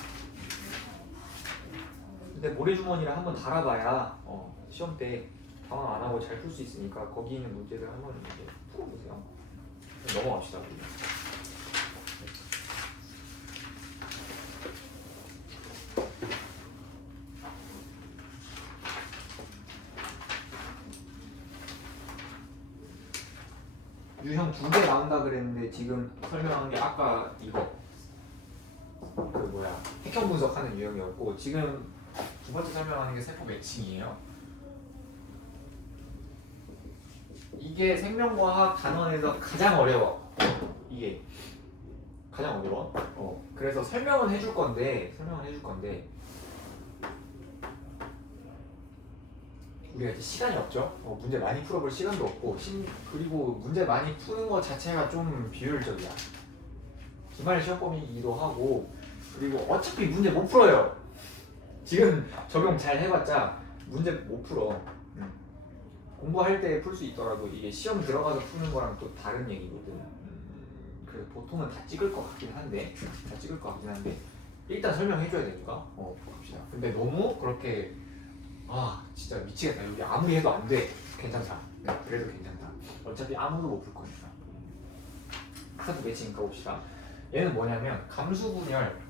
근데 모래주머니를 한번 달아봐야 시험 때 당황 안 하고 잘 풀 수 있으니까 거기 있는 문제들 한번 이제 풀어보세요. 넘어갑시다. 우리. 유형 2개 나온다 그랬는데 지금 설명한 게 아까 이거 핵형 분석하는 유형이었고 지금 두 번째 설명하는 게 세포 매칭이에요. 이게 생명과학 단원에서 가장 어려워. 이게 가장 어려워. 그래서 설명은 해줄 건데 우리가 이제 시간이 없죠. 문제 많이 풀어볼 시간도 없고 그리고 문제 많이 푸는 것 자체가 좀 비효율적이야. 기말 시험 범위이기도 하고 그리고 어차피 문제 못 풀어요. 지금 적용 잘 해봤자 문제 못 풀어. 공부할 때 풀 수 있더라도 이게 시험 들어가서 푸는 거랑 또 다른 얘기거든. 그래서 보통은 다 찍을 것 같긴 한데 일단 설명해줘야 되니까 봅시다. 근데 너무 그렇게 진짜 미치겠다. 여기 아무리 해도 안 돼. 괜찮다. 그래도 괜찮다. 어차피 아무도 못 풀 거니까. 세포 매칭 가봅시다. 얘는 뭐냐면 감수 분열.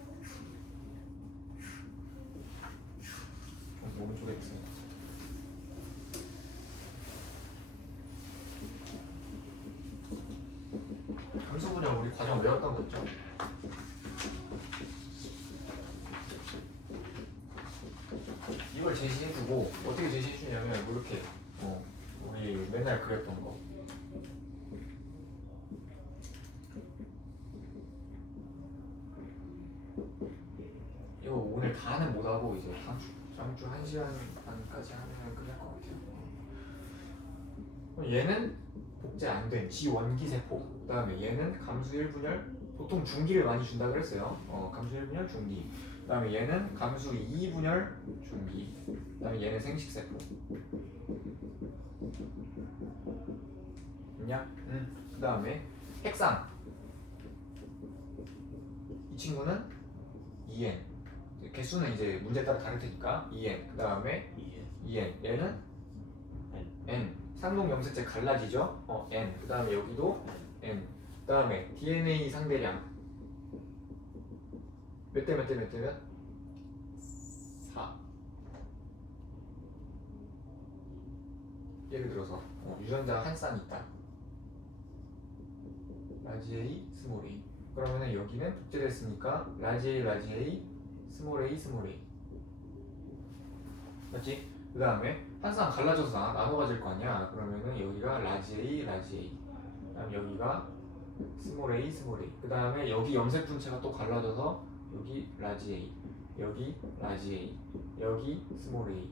너무 쪼개졌어요. 감수 분열 우리 과정 외웠던 거 있죠? 이걸 제시해주고 어떻게 제시해주냐면 이렇게 우리 맨날 그렸던 거 이거 오늘 다는 못하고 이제 다음 주 1시간 반까지 하면 끝날 것 같아요. 얘는 복제 안 된 지원기 세포. 그 다음에 얘는 감수 1분열 보통 중기를 많이 준다 그랬어요. 감수 1분열 중기. 그 다음에 얘는 감수 2분열 중기. 그 다음에 얘는 생식세포. 있냐? 그 다음에 핵상. 이 친구는 2N. 개수는 이제 문제 따라 다를 테니까 2N. 그 다음에 2N. 얘는 N. 상동 염색체 갈라지죠? N. 그 다음에 여기도 N. 그 다음에 DNA 상대량 몇 대 몇 대 몇 대면? 4. 예를 들어서 유전자 한 쌍이 있다. 라지 A, 스몰 a. 그러면은 여기는 복제됐으니까 라지 A, 라지 A, 스몰 a, 스몰 a. 맞지? 그 다음에 한 쌍 갈라져서 나눠 가질 거 아니야. 그러면은 여기가 라지 A, 라지 A. 그 다음 여기가 스몰 a, 스몰 a. 그 다음에 여기 염색 분체가 또 갈라져서 여기 라지 A, 여기 라지 A, 여기 스몰 a,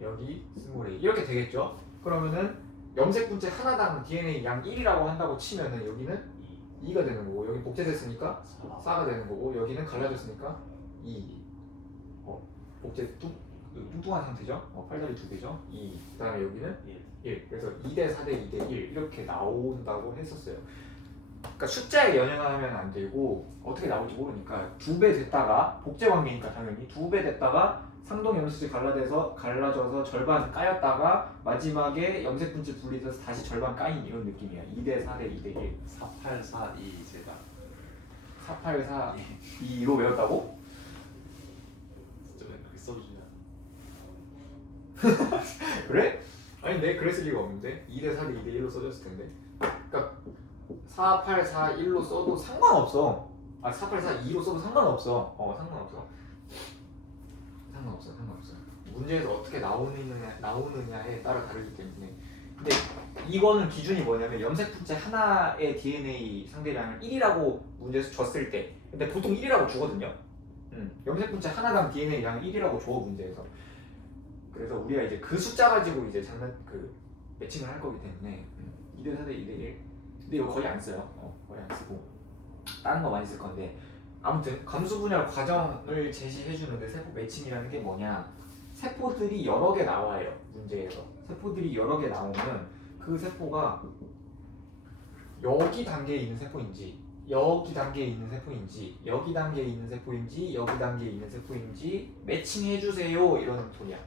여기 스몰 a. 이렇게 되겠죠? 그러면은 염색 분체 하나당 DNA 양 1이라고 한다고 치면은 여기는 2가 되는 거고 여기 복제됐으니까 4가 되는 거고 여기는 갈라졌으니까 2. 복제 뚱뚱한 상태죠? 팔다리 2개죠? 2. 그 다음에 여기는 1. 그래서 2대 4대 2대 1 이렇게 나온다고 했었어요. 그러니까 숫자에 연연하면 안 되고 어떻게 나올지 모르니까 2배 됐다가 복제 관계니까 당연히 2배 됐다가 상동 염색체 갈라져서 절반 까였다가 마지막에 염색 분체 분리돼서 다시 절반 까인 이런 느낌이야. 2대 4대 2대 1. 4842 제가 4842로 외웠다고? 진짜 왜 그렇게 써주냐? 그래? 아니 내 그랬을 리가 없는데 2대 4대 2대 1로 써졌을 텐데. 그러니까 4841로 써도 상관없어. 4842로 써도 상관없어. 상관없어. 문제에서 어떻게 나오느냐에 따라 다르기 때문에. 근데 이거는 기준이 뭐냐면 염색분체 하나의 DNA 상대량을 1이라고 문제에서 줬을 때. 근데 보통 1이라고 주거든요. 염색분체 하나당 DNA량을 1이라고 줘 문제에서. 그래서 우리가 이제 그 숫자 가지고 이제 매칭을 할 거기 때문에 2대 4대 2대 1. 근데 이거 거의 안 써요. 거의 안 쓰고 다른 거 많이 쓸 건데. 아무튼 감수 분열 과정을 제시해 주는데 세포 매칭이라는 게 뭐냐? 세포들이 여러 개 나와요. 문제에서. 세포들이 여러 개 나오면 그 세포가 여기 단계에 있는 세포인지 여기 단계에 있는 세포인지 여기 단계에 있는 세포인지 여기 단계에 있는 세포인지 매칭해 주세요. 이런 소리야.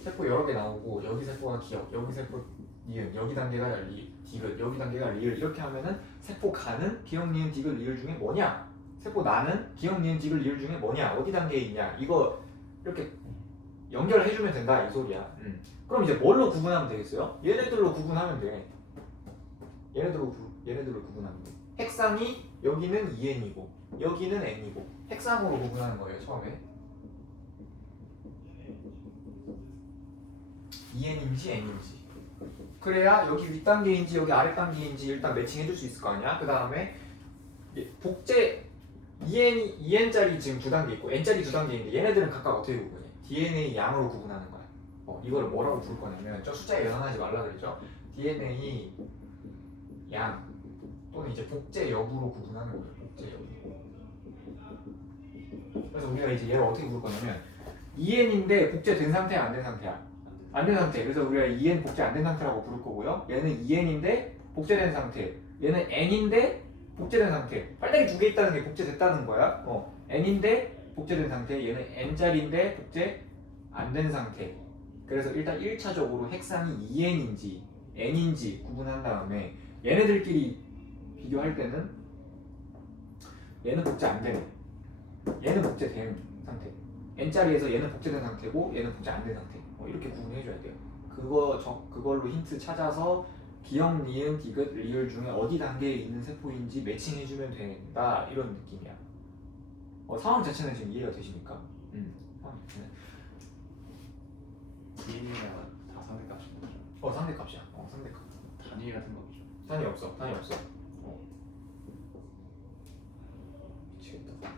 세포 여러 개 나오고 여기 세포가 기억, 여기 세포 니은, 여기 단계가 디귿, 여기 단계가 리을 이렇게 하면은 세포 가는 기억, 니은, 디귿, 리을 중에 뭐냐? 세포 나는 기억, 니은, 디귿, 리을 중에 뭐냐? 어디 단계에 있냐? 이거 이렇게 연결해주면 된다 이 소리야. 그럼 이제 뭘로 구분하면 되겠어요? 얘네들로 구분하면 돼. 얘네들로 구분하면 돼. 핵상이 여기는 EN이고 여기는 N이고 핵상으로 구분하는 거예요 처음에. EN인지 N인지. 그래야 여기 윗단계인지 여기 아랫단계인지 일단 매칭해줄 수 있을 거 아니야? 그 다음에 복제 EN짜리 지금 2단계 있고 N짜리 2단계인데 얘네들은 각각 어떻게 구분해? DNA 양으로 구분하는 거야. 이걸 뭐라고 부를 거냐면 저 숫자에 연연하지 말라 그랬죠? DNA 양 또는 이제 복제 여부로 구분하는 거예요. 복제 여부. 그래서 우리가 이제 얘를 어떻게 부를 거냐면 EN인데 복제된 상태야 안 된 상태야? 안 된 상태. 그래서 우리가 EN 복제 안 된 상태라고 부를 거고요. 얘는 EN인데 복제된 상태. 얘는 N인데 복제된 상태. 빨대기 2개 있다는 게 복제됐다는 거야. N인데 복제된 상태. 얘는 N짜리인데 복제 안 된 상태. 그래서 일단 1차적으로 핵상이 EN인지 N인지 구분한 다음에 얘네들끼리 비교할 때는 얘는 복제 안 되네. 얘는 복제된 상태. N짜리에서 얘는 복제된 상태고 얘는 복제 안 된 상태. 이렇게 구분해줘야 돼요. 그걸로 힌트 찾아서 기억, 니은, 디귿, 리을 중에 어디 단계에 있는 세포인지 매칭해주면 된다 이런 느낌이야. 상황 자체는 지금 이해가 되십니까? 상황 자체는. DNA가 다 상대값인 거죠. 상대값이야. 상대값. 단위 같은 거죠. 단위 없어. 미치겠다.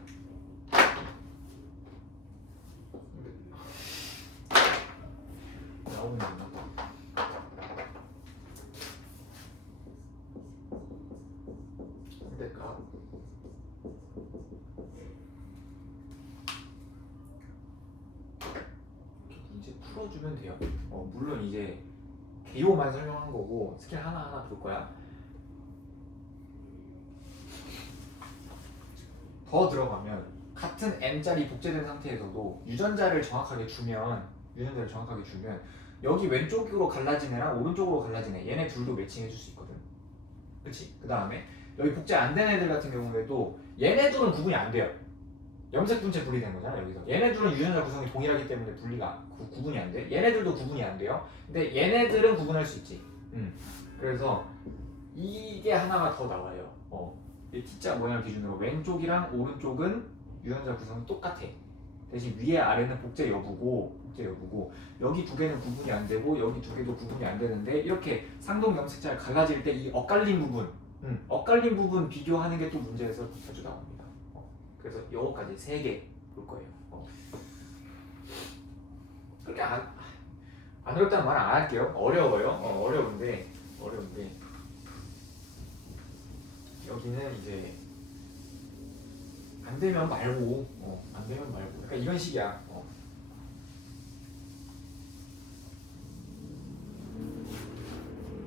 나오는 건가? 상대값. 이제 풀어주면 돼요. 물론 이제 개요만 설명한 거고 스킬 하나하나 볼 거야. 더 들어가면 같은 N짜리 복제된 상태에서도 유전자를 정확하게 주면 여기 왼쪽으로 갈라진 애랑 오른쪽으로 갈라진 애 얘네 둘도 매칭해 줄 수 있거든. 그치? 그 다음에 여기 복제 안 된 애들 같은 경우에도 얘네 둘은 구분이 안 돼요. 염색분체 분리된 거잖아 여기서. 얘네들은 유전자 구성이 동일하기 때문에 구분이 안 돼. 얘네들도 구분이 안 돼요. 근데 얘네들은 구분할 수 있지. 그래서 이게 하나가 더 나와요. 이 T자 모양 기준으로 왼쪽이랑 오른쪽은 유전자 구성이 똑같아. 대신 위에 아래는 복제 여부고 여기 두 개는 구분이 안 되고 여기 두 개도 구분이 안 되는데 이렇게 상동 염색자를 갈라질 때 이 엇갈린 부분 비교하는 게 또 문제에서 자주 나옵니다. 그래서 요거까지 3개 볼 거예요. 그렇게 안 어렵다는 말 안 할게요. 어려워요. 어려운데 여기는 이제 안 되면 말고 약간 이런 식이야.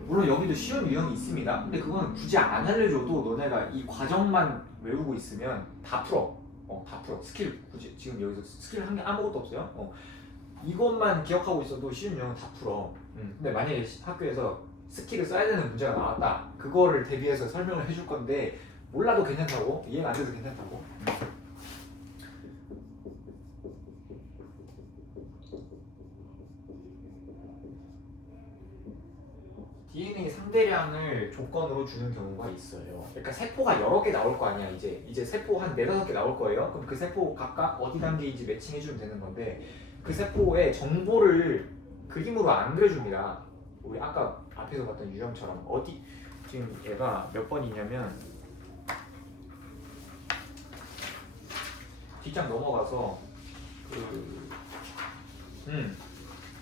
물론 여기도 쉬운 유형이 있습니다. 근데 그건 굳이 안 알려줘도 너네가 이 과정만 외우고 있으면 다 풀어. 다 풀어. 스킬 굳이 지금 여기서 스킬 한 게 아무것도 없어요. 이것만 기억하고 있어도 쉬운 유형은 다 풀어. 근데 만약에 학교에서 스킬을 써야 되는 문제가 나왔다. 그거를 대비해서 설명을 해줄 건데 몰라도 괜찮다고, 이해가 안 돼도 괜찮다고. 상대량을 조건으로 주는 경우가 있어요. 그러니까 세포가 여러 개 나올 거 아니야. 이제 세포 한 4-5개 나올 거예요. 그럼 그 세포 각각 어디 단계인지 매칭해 주면 되는 건데 그 세포의 정보를 그림으로 안 그려줍니다. 우리 아까 앞에서 봤던 유형처럼 어디 지금 얘가 몇 번이냐면 뒷장 넘어가서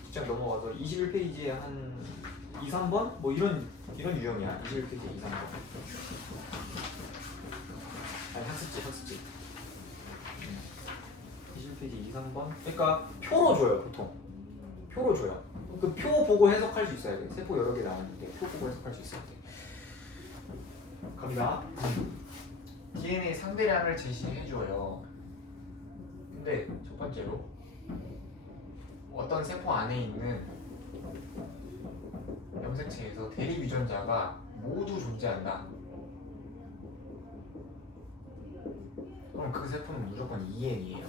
뒷장 넘어가서 21페이지에 한 2, 3번? 뭐 이런 유형이야. 21페이지 2, 3번. 아니 학습지 21페이지 2, 3번. 그러니까 표로 줘요. 보통 표로 줘요. 그 표 보고 해석할 수 있어야 돼. 세포 여러 개 나왔는데 표 보고 해석할 수 있어야 돼. 갑니다. DNA 상대량을 제시해줘요. 근데 첫 번째로 어떤 세포 안에 있는 염색체에서 대립 유전자가 모두 존재한다. 그럼 그 세포는 무조건 EN이에요.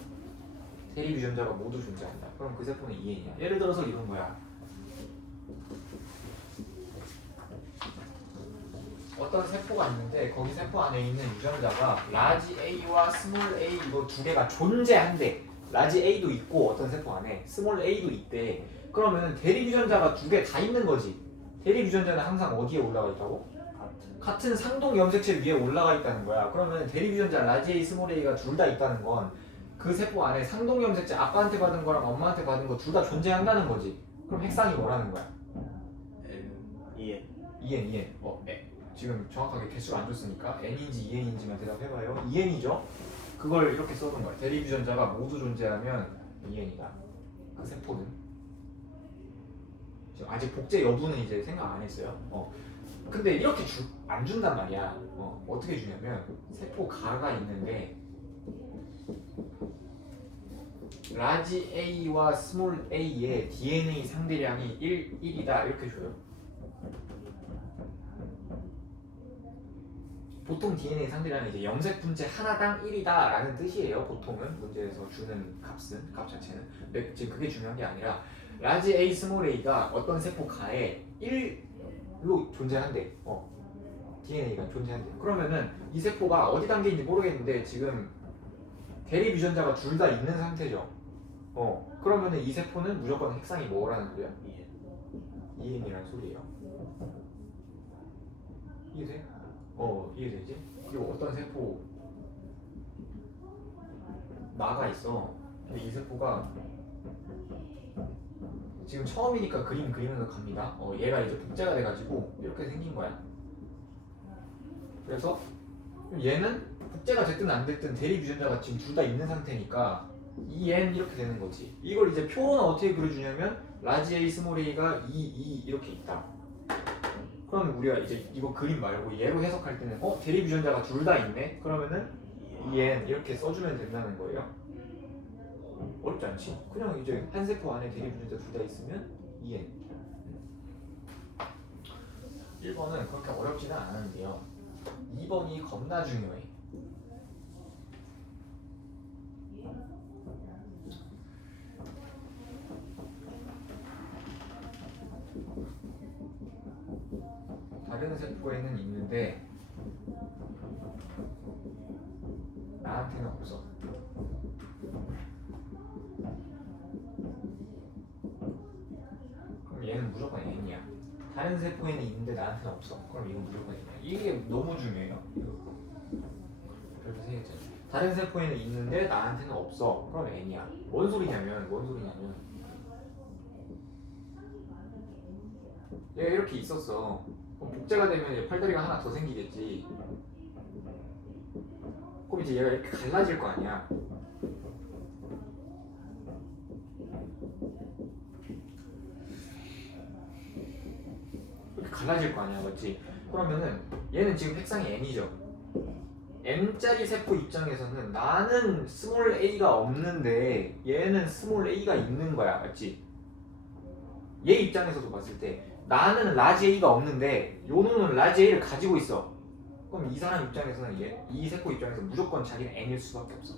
대립 유전자가 모두 존재한다. 그럼 그 세포는 EN이야. 예를 들어서 이런 거야. 어떤 세포가 있는데 거기 세포 안에 있는 유전자가 라지 A와 스몰 A 이거 두 개가 존재한대. 라지 A도 있고 어떤 세포 안에 스몰 A도 있대. 그러면 대립 유전자가 두 개 다 있는 거지. 대립 유전자는 항상 어디에 올라가 있다고? 같은 상동 염색체 위에 올라가 있다는 거야. 그러면 대립 유전자 라지 A, 스몰 A가 둘 다 있다는 건 그 세포 안에 상동 염색체 아빠한테 받은 거랑 엄마한테 받은 거 둘 다 존재한다는 거지. 그럼 핵상이 뭐라는 거야? EN. 지금 정확하게 개수를 안 줬으니까 N인지 EN인지만 대답해봐요. EN이죠? 그걸 이렇게 써둔 거야. 대립 유전자가 모두 존재하면 EN이다. 그 세포는. 지금 아직 복제 여부는 이제 생각 안 했어요. 근데 이렇게 안 준단 말이야. 어떻게 주냐면 세포 가가 있는데 라지 A와 스몰 A의 DNA 상대량이 1이다 이렇게 줘요. 보통 DNA 상대량은 이제 염색 분체 하나당 1이다라는 뜻이에요. 보통은 문제에서 주는 값 자체는. 근데 지금 그게 중요한 게 아니라 라지 A, 스몰 A가 어떤 세포 가에 1로 존재한대. DNA가 존재한대. 그러면은 이 세포가 어디 단계인지 모르겠는데 지금 대립 유전자가 둘 다 있는 상태죠. 그러면은 이 세포는 무조건 핵상이 뭐라는 소리야? EN이라는 소리예요. 이해돼? 이해되지? 그리고 어떤 세포 나가 있어. 근데 이 세포가 지금 처음이니까 그림 그리면서 갑니다. 얘가 이제 복제가 돼가지고 이렇게 생긴 거야. 그래서 얘는 복제가 됐든 안 됐든 대립 유전자가 지금 둘 다 있는 상태니까 EN 이렇게 되는 거지. 이걸 이제 표로는 어떻게 그려주냐면 라지 A, 스몰 A가 2 이렇게 있다. 그러면 우리가 이제 이거 그림 말고 얘로 해석할 때는 대립 유전자가 둘 다 있네? 그러면은 EN 이렇게 써주면 된다는 거예요. 어렵지 않지? 그냥 이제 한 세포 안에 대립 유전자 둘 다 있으면 EN. 1번은 그렇게 어렵지는 않은데요. 2번이 겁나 중요해. 다른 세포에는 있는데 나한테는 없어. 그럼 얘는 무조건 N이야. 다른 세포에는 있는데 나한테는 없어. 그럼 이건 무조건 N이야. 이게 너무 중요해요. 별표 세 개째. 다른 세포에는 있는데 나한테는 없어. 그럼 N이야. 뭔 소리냐면 얘가 이렇게 있었어. 그럼 복제가 되면 이제 팔다리가 하나 더 생기겠지. 그럼 이제 얘가 이렇게 갈라질 거 아니야. 이렇게 갈라질 거 아니야, 맞지? 그러면은 얘는 지금 핵상이 N이죠. N짜리 세포 입장에서는 나는 스몰 a가 없는데 얘는 스몰 a가 있는 거야, 맞지? 얘 입장에서도 봤을 때 나는 라지 A가 없는데 요 놈은 라지 A를 가지고 있어. 그럼 이 사람 입장에서는 이 세포 입장에서 무조건 자기는 N일 수밖에 없어.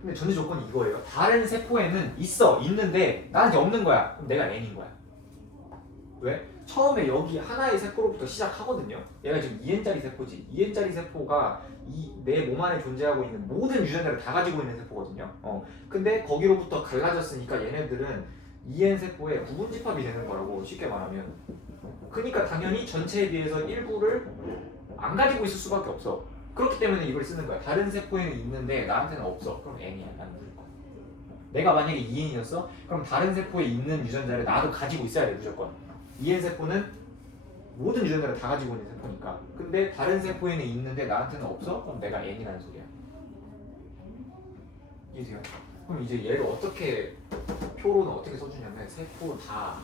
근데 전제 조건이 이거예요. 다른 세포에는 있는데 나한테 없는 거야. 그럼 내가 N인 거야. 왜? 처음에 여기 하나의 세포로부터 시작하거든요. 얘가 지금 2n짜리 세포지. 2n짜리 세포가 내 몸 안에 존재하고 있는 모든 유전자를 다 가지고 있는 세포거든요. 근데 거기로부터 갈라졌으니까 얘네들은 2n 세포의 구분 집합이 되는 거라고 쉽게 말하면. 그러니까 당연히 전체에 비해서 일부를 안 가지고 있을 수밖에 없어. 그렇기 때문에 이걸 쓰는 거야. 다른 세포에는 있는데 나한테는 없어. 그럼 n이야. 나는 무조건. 내가 만약에 2n이었어? 그럼 다른 세포에 있는 유전자를 나도 가지고 있어야 돼. 무조건. 2n 세포는 모든 유전자를 다 가지고 있는 세포니까. 근데 다른 세포에는 있는데 나한테는 없어? 그럼 내가 n이라는 소리야. 이해돼요? 그럼 이제 얘를 어떻게 표로는 어떻게 써주냐면 세포 다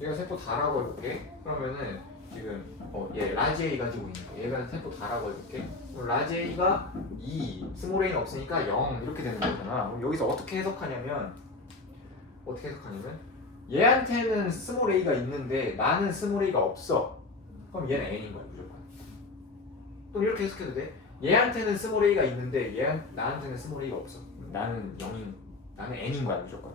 얘가 세포 다라고 해볼게. 그러면은 지금 얘 라지 A 가지고 있는 거 얘가 세포 다라고 해볼게. 그럼 라지 A가 2, 스몰 A는 없으니까 0 이렇게 되는 거잖아. 그럼 여기서 어떻게 해석하냐면 얘한테는 스몰 a가 있는데 나는 스몰 a가 없어. 그럼 얘는 n인 거야 무조건. 그럼 이렇게 해석해도 돼. 얘한테는 스몰 a가 있는데 나한테는 스몰 a가 없어. 나는 n인 거야 무조건.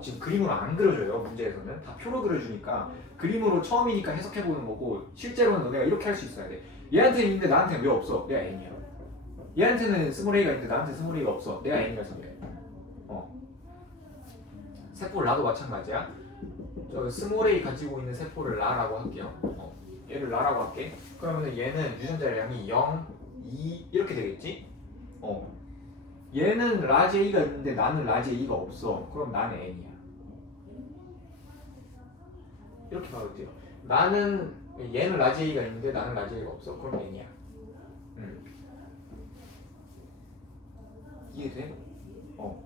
지금 그림으로 안 그려줘요 문제에서는. 다 표로 그려주니까 그림으로 처음이니까 해석해보는 거고 실제로는 너네가 이렇게 할 수 있어야 돼. 얘한테는 있는데 나한테는 왜 없어? 내가 n이야. 얘한테는 스몰 a가 있는데 나한테 스몰 a가 없어. 내가 n이라서 그래. 세포를 라도 마찬가지야. 저 스몰 a 가지고 있는 세포를 라라고 할게요. 얘를 라라고 할게. 그러면 얘는 유전자량이 0, 2 이렇게 되겠지? 얘는 라지 a가 있는데 나는 라지 a가 없어. 그럼 나는 n이야. 이렇게 봐도 돼요. 얘는 라지 a가 있는데 나는 라지 a가 없어. 그럼 n이야. 이해돼?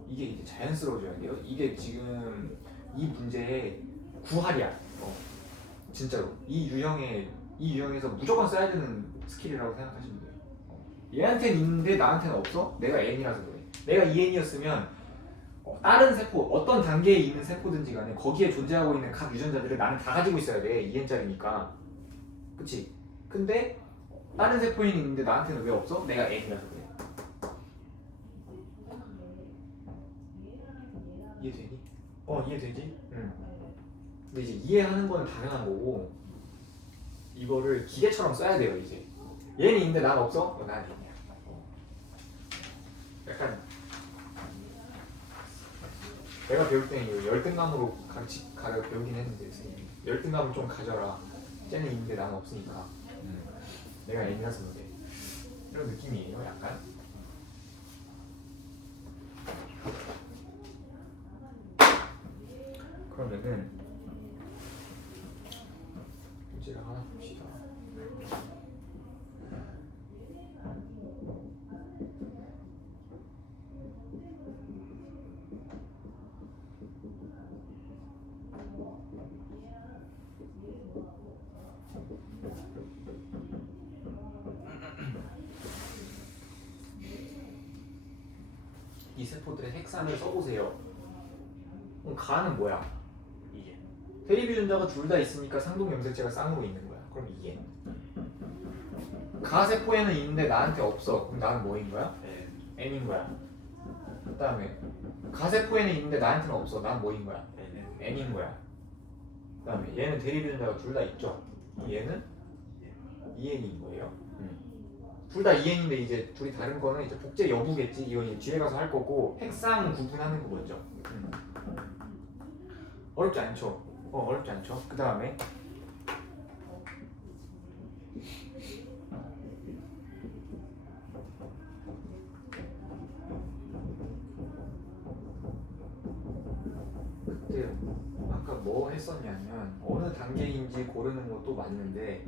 이게 이제 자연스러워져야 돼요. 이게 지금 이 문제의 구할이야. 진짜로 이 유형에서 무조건 써야 되는 스킬이라고 생각하시면 돼요. 얘한테는 있는데 나한테는 없어? 내가 n이라서 그래. 내가 2n이었으면 다른 세포 어떤 단계에 있는 세포든지 간에 거기에 존재하고 있는 각 유전자들을 나는 다 가지고 있어야 돼. 2n짜리니까. 그치? 근데 다른 세포에는 있는데 나한테는 왜 없어? 내가 n이라서 그래. 이해되니? 이해되지? 응. 근데 이제 이해하는 거는 당연한 거고 이거를 기계처럼 써야 돼요 이제. 얘는 있는데 난 없어? 난 아니야. 약간 내가 배울 때는 이거 열등감으로 가려 배우긴 했는데 선생님이 열등감을 좀 가져라. 쟤는 있는데 나는 없으니까. 내가 N이라서 그래. 이런 느낌이에요 약간. 그러면은 문제를 하나 봅시다. 이 세포들의 핵산을 써보세요. 그럼 가는 뭐야? 이게 대립 유전자가 둘 다 있으니까 상동 염색체가 쌍으로 있는 거야. 그럼 이게 가 세포에는 있는데 나한테 없어. 그럼 나는 뭐인 거야? N인 거야. 그 다음에 가 세포에는 있는데 나한테는 없어. 난 뭐인 거야? N인 거야. 그 다음에 얘는 대립 유전자가 둘 다 있죠. 얘는 EN인 거예요. 둘 다 EN인데 이제 둘이 다른 거는 이제 복제 여부겠지. 이건 이제 뒤에 가서 할 거고 핵상 구분하는 거 먼저. 어렵지 않죠? 어렵지 않죠? 그 다음에 그때 아까 뭐 했었냐면 어느 단계인지 고르는 것도 맞는데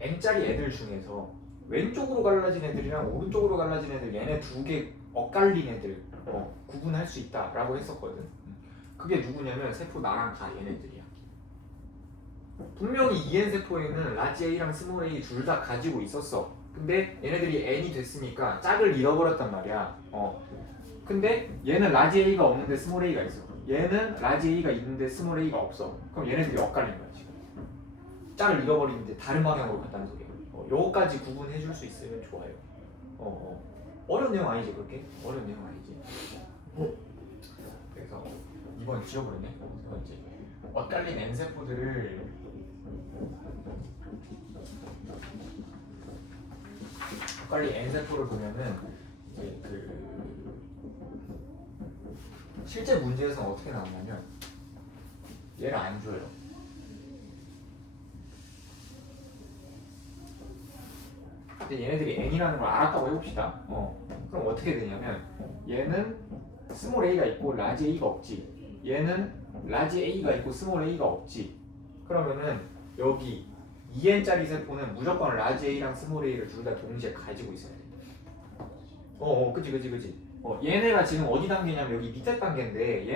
N짜리 애들 중에서 왼쪽으로 갈라진 애들이랑 오른쪽으로 갈라진 애들 얘네 두 개 엇갈린 애들 구분할 수 있다라고 했었거든. 그게 누구냐면 세포 나랑 가 얘네들이야. 분명히 EN 세포에는 라지 A랑 스몰 A 둘 다 가지고 있었어. 근데 얘네들이 N이 됐으니까 짝을 잃어버렸단 말이야. 근데 얘는 라지 A가 없는데 스몰 A가 있어. 얘는 라지 A가 있는데 스몰 A가 없어. 그럼 얘네들이 엇갈린 거야 지금. 짝을 잃어버리는데 다른 방향으로 갔다는 소리야. 요거까지 구분해 줄 수 있으면 좋아요. 어려운 내용 아니지 그렇게? 어려운 내용 아니지. 그래서 2번 지워버렸네. 세 번째. 엇갈린 N세포들을 엇갈린 N세포를 보면은 이제 그 실제 문제에서는 어떻게 나오냐면 얘를 안 줘요. 근데 얘네들이 N이라는 걸 알았다고 해봅시다. 그럼 어떻게 되냐면 얘는 스몰 a가 있고 라지 a가 없지. 얘는 라지 a가 있고 스몰 a가 없지. 그러면은 여기 2n짜리 세포는 무조건 라지 a랑 스몰 a를 둘 다 동시에 가지고 있어야 돼. 그치. 얘네가 지금 어디 단계냐면 여기 밑에 단계인데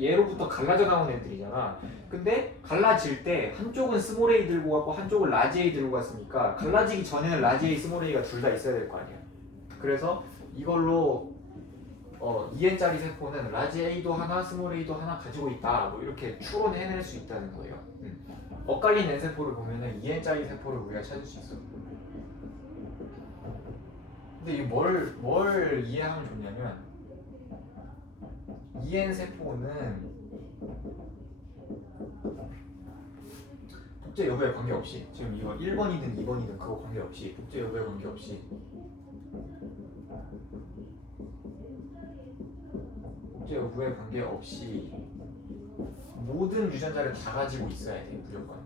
얘로부터 갈라져 나온 애들이잖아. 근데 갈라질 때 한쪽은 스몰 a 들고 갔고 한쪽은 라지 a 들고 갔으니까 갈라지기 전에는 라지 a, 스몰 a가 둘 다 있어야 될 거 아니야. 그래서 이걸로 2n짜리 세포는 라지 a도 하나, 스몰 a도 하나 가지고 있다. 뭐 이렇게 추론해낼 수 있다는 거예요. 엇갈린 N 세포를 보면은 2n짜리 세포를 우리가 찾을 수 있어. 근데 이 뭘 이해하면 좋냐면 2n 세포는 복제 여부에 관계없이 지금 이거 1번이든 2번이든 그거 관계없이 복제 여부에 관계없이 복제 여부에 관계없이 모든 유전자를 다 가지고 있어야 돼. 무조건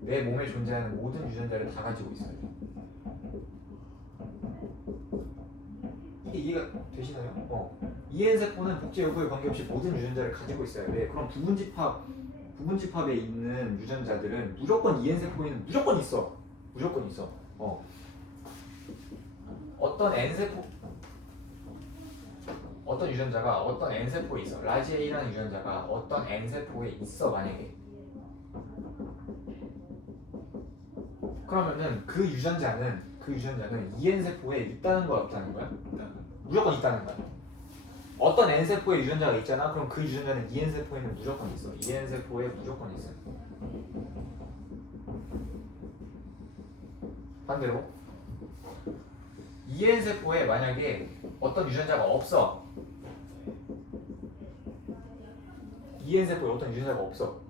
내 몸에 존재하는 모든 유전자를 다 가지고 있어야 돼. 이게 이해가 되시나요? 2n 세포는 복제 여부에 관계없이 모든 유전자를 가지고 있어야 돼. 그럼 부분집합에 있는 유전자들은 무조건 2n 세포에는 무조건 있어. 어떤 유전자가 어떤 n 세포에 있어. 라지 a라는 유전자가 어떤 n 세포에 있어 만약에. 그러면은 그 유전자는 2n 세포에 있다는 거야, 없다는 거야? 무조건 있다는 거야. 어떤 n 세포에 유전자가 있잖아. 그럼 그 유전자는 2n 세포에는 무조건 있어. 2n 세포에 무조건 있어. 반대로 2n 세포에 만약에 어떤 유전자가 없어. 2n 세포에 어떤 유전자가 없어.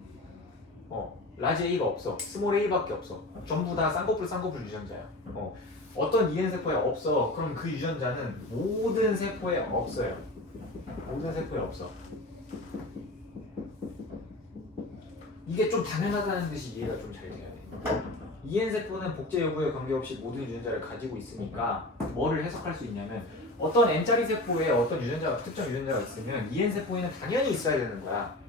라지 a가 없어. 스몰 a밖에 없어. 전부 다 쌍꺼풀 유전자야. 어떤 2n 세포에 없어. 그럼 그 유전자는 모든 세포에 없어요. 모든 세포에 없어. 이게 좀 당연하다는 듯이 이해가 좀 잘 돼야 돼. 2n 세포는 복제 여부에 관계없이 모든 유전자를 가지고 있으니까 뭐를 해석할 수 있냐면 어떤 n짜리 세포에 어떤 특정 유전자가 있으면 2n 세포에는 당연히 있어야 되는 거야.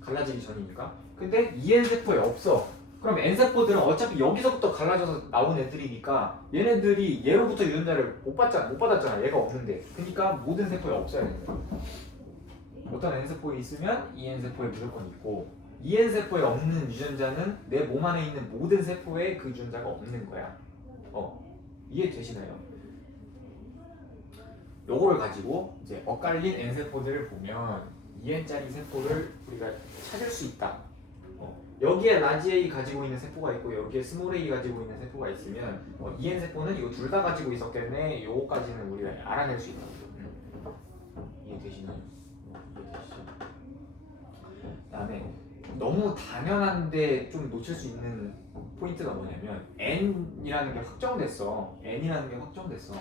갈라지기 전이니까. 근데 2n 세포에 없어. 그럼 n 세포들은 어차피 여기서부터 갈라져서 나온 애들이니까 얘네들이 얘로부터 유전자를 못 받았잖아. 얘가 없는데. 그러니까 모든 세포에 없어야 되는 거야. 어떤 n 세포에 있으면 2n 세포에 무조건 있고 2n 세포에 없는 유전자는 내 몸 안에 있는 모든 세포에 그 유전자가 없는 거야. 이해되시나요? 요거를 가지고 이제 엇갈린 n 세포들을 보면 2n짜리 세포를 우리가 찾을 수 있다. 여기에 라지 A 가지고 있는 세포가 있고 여기에 스몰 A 가지고 있는 세포가 있으면 2n 세포는 이거 둘 다 가지고 있었겠네. 요거까지는 우리가 알아낼 수 있다. 이해되시나요? 이해되시죠? 그다음에 너무 당연한데 좀 놓칠 수 있는 포인트가 뭐냐면 n이라는 게 확정됐어. n이라는 게 확정됐어.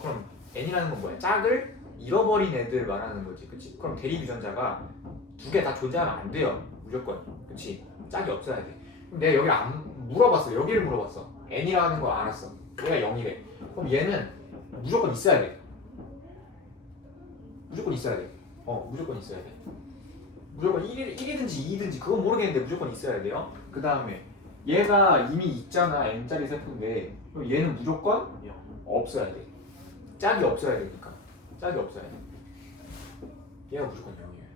그럼 n이라는 건 뭐야? 짝을 잃어버린 애들 말하는 거지, 그치? 그럼 대립 유전자가 두 개 다 존재하면 안 돼요, 무조건, 그치? 짝이 없어야 돼. 그럼 내가 여기를 안 물어봤어, 여기를 물어봤어. n이라는 거 알았어. 얘가 0이래. 그럼 얘는 무조건 있어야 돼. 무조건 있어야 돼. 무조건 1이든지 2이든지 그건 모르겠는데 무조건 있어야 돼요. 그 다음에 얘가 이미 있잖아, n짜리 세포인데 그럼 얘는 무조건 없어야 돼. 짝이 없어야 되니까. 얘가 무조건 0이에요.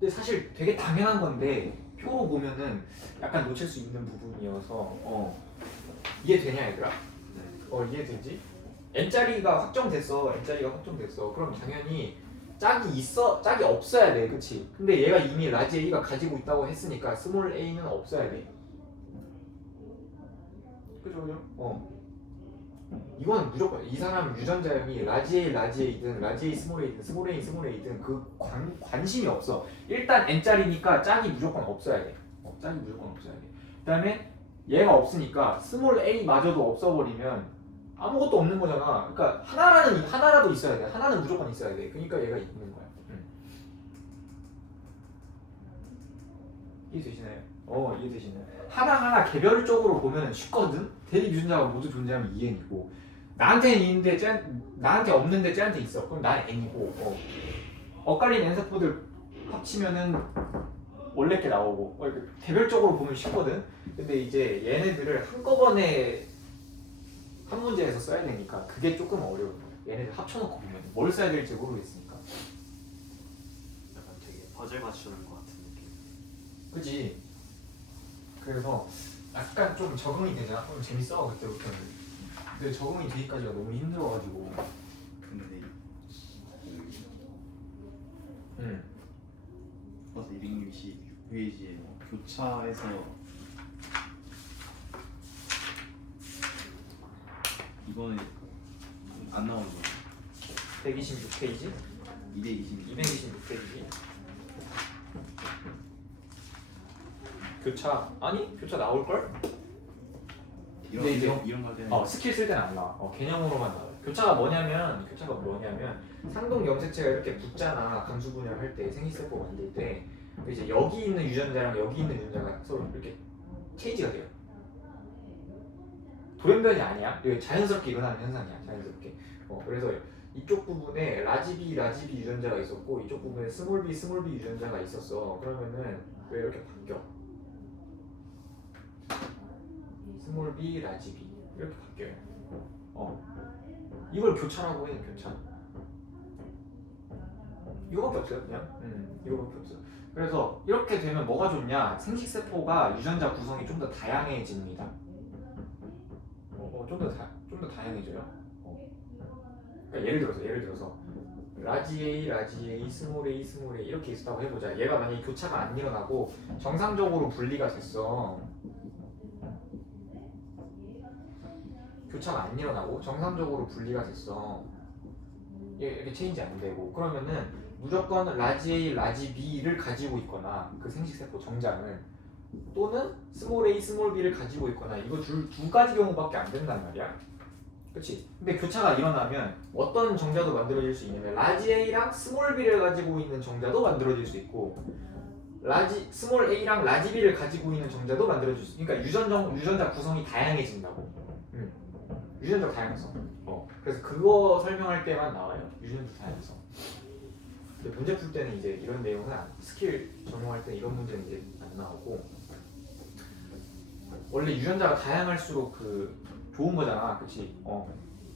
근데 사실 되게 당연한 건데 표로 보면은 약간 놓칠 수 있는 부분이어서 이해되냐 얘들아? 이해되지? n짜리가 확정됐어. 그럼 당연히 짝이 없어야 돼, 그치? 근데 얘가 이미 라지 a가 가지고 있다고 했으니까 스몰 a는 없어야 돼. 그죠? 이건 무조건 이 사람 유전자형이 라지 A, 라지 A든 라지 A, 스몰 A든 스몰 A, 스몰 A든 그 관심이 없어. 일단 N짜리니까 짝이 무조건 없어야 돼. 짝이 무조건 없어야 돼. 그다음에 얘가 없으니까 스몰 A마저도 없어버리면 아무것도 없는 거잖아. 그러니까 하나라도 있어야 돼. 하나는 무조건 있어야 돼. 그러니까 얘가 있는 거야. 이해되시나요? 이해되시나요? 하나하나 개별적으로 보면 쉽거든? 대립 유전자가 모두 존재하면 EN이고 나한테는 있는데 나한테 없는데 쟤한테 있어. 그럼 난 N이고 엇갈린 N세포들 합치면은 원래 게 나오고 개별적으로 보면 쉽거든? 근데 이제 얘네들을 한꺼번에 한 문제에서 써야 되니까 그게 조금 어려운 거야. 얘네들 합쳐놓고 보면 뭘 써야 될지 모르겠으니까. 약간 되게 퍼즐 맞추는 것 같은 느낌. 그치? 그래서 약간 좀 적응이 되잖아. 그럼 재밌어 그때부터는. 근데 적응이 되기까지가 너무 힘들어가지고. 근데 응. 버스 266페이지에 교차해서 이거는 안 나오는 거야. 126페이지? 226. 226페이지. 교차 아니? 교차 나올걸? 근데 이제 이런 거 때문에 스킬 쓸 때는 안 나와. 개념으로만 나와. 교차가 뭐냐면 상동 염색체가 이렇게 붙잖아. 감수 분열할 때 생식세포 만들 때 이제 여기 있는 유전자랑 여기 있는 유전자가 서로 이렇게 체인지가 돼요. 돌연변이 아니야. 이게 자연스럽게 일어나는 현상이야. 자연스럽게. 그래서 이쪽 부분에 라지 B 유전자가 있었고 이쪽 부분에 스몰 B 유전자가 있었어. 그러면은 왜 이렇게 바뀌어? 스몰 B, 라지 B 이렇게 바뀌어요. 이걸 교차라고 해. 교차. 이거밖에 없어요. 그냥. 이거밖에 없어. 그래서 이렇게 되면 뭐가 좋냐? 생식세포가 유전자 구성이 좀 더 다양해집니다. 좀 더 다양해져요. 그러니까 예를 들어서 라지 A, 스몰 A 이렇게 있었다고 해보자. 얘가 만약에 교차가 안 일어나고 정상적으로 분리가 됐어. 교차가 안 일어나고 정상적으로 분리가 됐어. 이렇게 체인지 안 되고 그러면은 무조건 라지 A, 라지 B를 가지고 있거나 그 생식세포 정장을 또는 스몰 A, 스몰 B를 가지고 있거나 이거 두 가지 경우밖에 안 된단 말이야. 그치? 근데 교차가 일어나면 어떤 정자도 만들어질 수 있냐면 라지 A랑 스몰 B를 가지고 있는 정자도 만들어질 수 있고 스몰 A랑 라지 B를 가지고 있는 정자도 만들어질 수 있고 그러니까 유전자 구성이 다양해진다고. 유전자 다양성. 그래서 그거 설명할 때만 나와요. 유전자 다양성. 근데 문제 풀 때는 이제 이런 내용은 스킬 적용할 때 이런 문제는 이제 안 나오고 원래 유전자가 다양할수록 좋은 거잖아, 그렇지?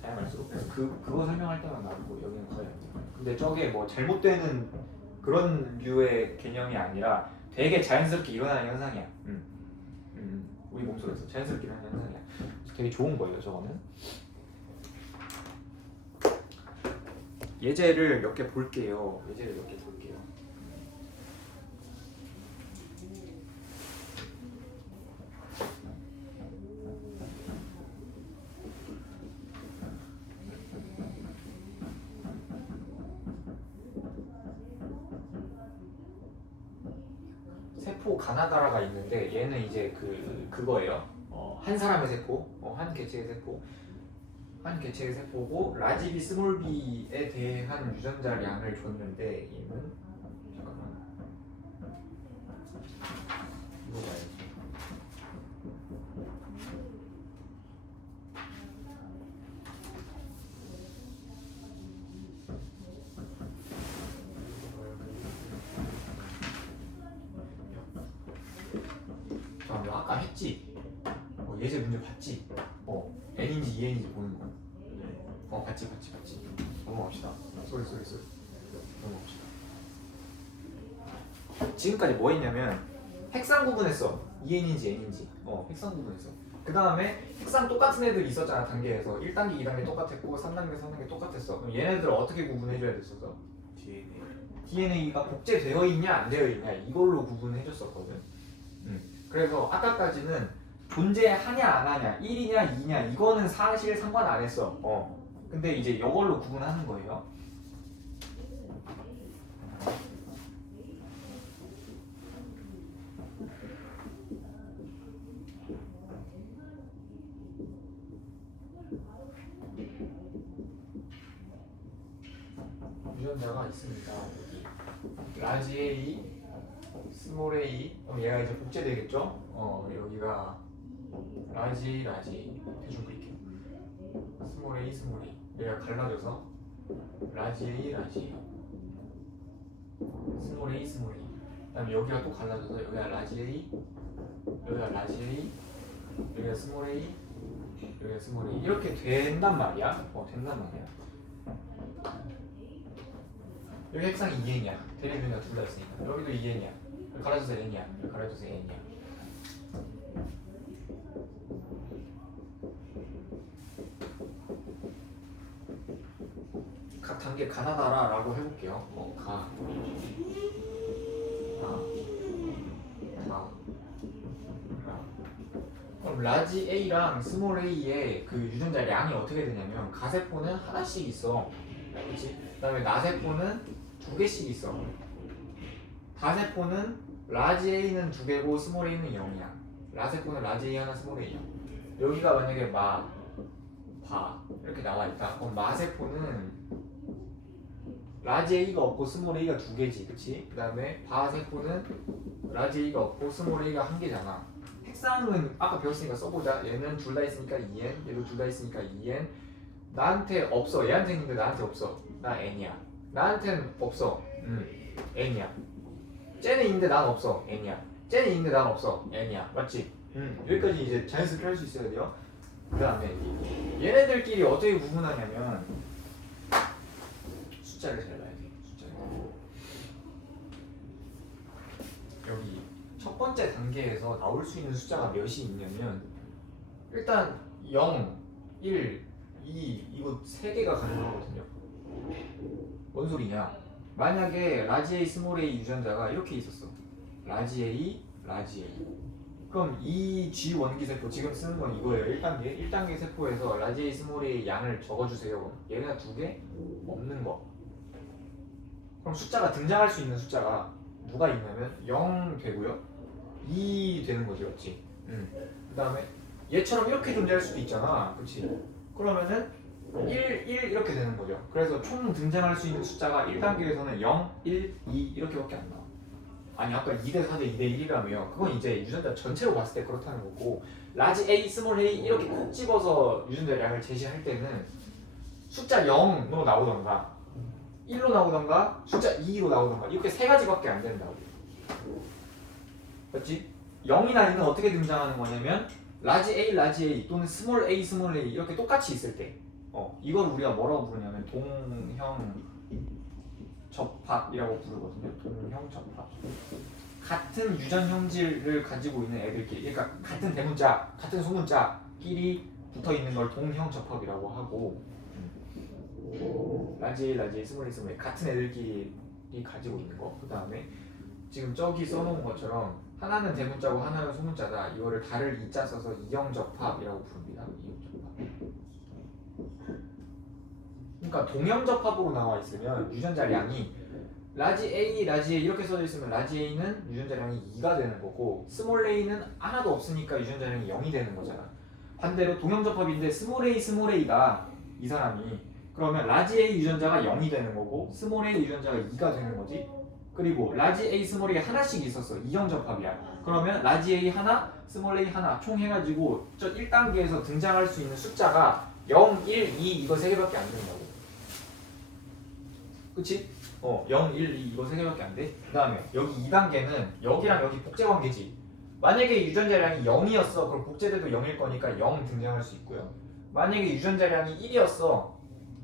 다양할수록 그래서 그거 설명할 때만 나오고 여기는 거의 안 나와요. 근데 저게 뭐 잘못되는 그런 류의 개념이 아니라 되게 자연스럽게 일어나는 현상이야. 우리 몸속에서 자연스럽게 일어나는 현상이야. 되게 좋은 거예요, 저거는. 예제를 몇 개 볼게요. 세포 가나다라가 있는데 얘는 이제 그거예요. 한 사람의 세포, 한 개체의 세포고 라지 B, 스몰 B에 대한 유전자량을 줬는데 얘는 잠깐만 이거 봐야지. 너 아까 했지? 예제 문제 봤지? N인지 EN인지 보는 거. 봤지. 넘어갑시다. 쏘리. 넘어갑시다. 지금까지 뭐 했냐면 핵상 구분했어. EN인지 N인지. 핵상 구분했어. 그 다음에 핵상 똑같은 애들이 있었잖아. 단계에서 1단계, 2단계 똑같았고 3단계, 4단계 똑같았어. 그럼 얘네들 어떻게 구분해줘야 됐었어? DNA가 복제되어 있냐 안 되어 있냐 이걸로 구분해줬었거든. 그래서 아까까지는 존재하냐 안 하냐 1이냐 2냐 이거는 사실 상관 안 했어. 근데 이제 이걸로 구분하는 거예요. 유전자가 있습니다. 라지 A, 스몰 a. 그럼 얘가 이제 복제되겠죠? 여기가 라지 대충 그릴게요. 스몰 a, 얘가 갈라져서 라지 A. 스몰 a. 그다음에 여기가 또 갈라져서 여기가 라지 A, 여기가 스몰 a, 여기가 스몰 a 이렇게 된단 말이야. 된단 말이야. 여기 핵상이 2n이야. 대립변이가 둘 다 있으니까. 여기도 2n이야. 여기 갈라져서 n이야. 여기 갈라져서 n이야. 각 단계 가나다라라고 해볼게요. 그럼 라지 A랑 스몰 A의 그 유전자량이 어떻게 되냐면 가세포는 하나씩 있어. 그렇지? 그다음에 나세포는 2개씩 있어. 다세포는 라지 A는 2개고 스몰 A는 0이야. 라세포는 라지 A 하나 스몰 A야. 여기가 만약에 바 이렇게 나와 있다. 그럼 마세포는 라지 A가 없고 스몰 A가 2개지, 그치? 그 다음에 바세포는 라지 A가 없고 스몰 A가 1개잖아. 핵상은 아까 배웠으니까 써보자. 얘는 둘 다 있으니까 2n, 얘도 둘 다 있으니까 2n. 나한테 없어. 얘한테 있는데 나한테 없어. 나 n이야. 나한테는 없어. n이야. 쟤는 있는데 난 없어. n이야. 쟤는 있는데 난 없어. n이야. 맞지? 여기까지 이제 자연스럽게 할 수 있어야 돼요. 그 다음에 얘네들끼리 어떻게 구분하냐면 숫자를 잘 봐야 돼. 숫자를. 여기 첫 번째 단계에서 나올 수 있는 숫자가 몇이 있냐면 일단 0, 1, 2 이거 3개가 가능하거든요. 뭔 소리냐? 만약에 라지 A, 스몰 a 유전자가 이렇게 있었어. 라지 A. 그럼 이 G 원기세포 지금 쓰는 건 이거예요. 1단계 세포에서 라지 A, 스몰 a 양을 적어주세요. 얘네가 2개 없는 거. 그럼 숫자가 등장할 수 있는 숫자가 누가 있냐면 0 되고요. 2 되는 거지, 맞지? 그 다음에 얘처럼 이렇게 존재할 수도 있잖아, 그치? 그러면은 1 이렇게 되는 거죠. 그래서 총 등장할 수 있는 숫자가 1단계에서는 0, 1, 2 이렇게밖에 안 나와. 아니 아까 2대 4대 2대 1이라며. 그건 이제 유전자 전체로 봤을 때 그렇다는 거고, 라지 A, 스몰 a 이렇게 콕 집어서 유전자량을 제시할 때는 숫자 0으로 나오던가 1로 나오던가 숫자 2로 나오던가 이렇게 3가지밖에 안 된다고. 맞지? 0이나 2는 어떻게 등장하는 거냐면 라지 A 또는 스몰 a 이렇게 똑같이 있을 때 이걸 우리가 뭐라고 부르냐면 동형 접합이라고 부르거든요. 동형 접합. 같은 유전 형질을 가지고 있는 애들끼리, 그러니까 같은 대문자, 같은 소문자끼리 붙어 있는 걸 동형 접합이라고 하고, 라지 A, 스몰 A 같은 애들끼리 가지고 있는 거. 그 다음에 지금 저기 써놓은 것처럼 하나는 대문자고 하나는 소문자다. 이거를 다를 이자 써서 이형 접합이라고 부릅니다. 이형 접합. 그러니까 동형 접합으로 나와 있으면 유전자량이 라지 A 이렇게 써져 있으면 라지 A는 유전자량이 2가 되는 거고 스몰 a는 하나도 없으니까 유전자량이 0이 되는 거잖아. 반대로 동형 접합인데 스몰 A가 이 사람이 그러면 라지 A 유전자가 0이 되는 거고 스몰 A 유전자가 2가 되는 거지. 그리고 라지 A, 스몰 A 하나씩 있었어. 이형 접합이야. 그러면 라지 A 하나, 스몰 A 하나 총 해가지고 저 1단계에서 등장할 수 있는 숫자가 0, 1, 2 이거 3개밖에 안 된다고. 그치? 0, 1, 2 이거 3개밖에 안 돼. 그 다음에 여기 2단계는 여기랑 여기 복제관계지. 만약에 유전자량이 0이었어. 그럼 복제돼도 0일 거니까 0 등장할 수 있고요. 만약에 유전자량이 1이었어.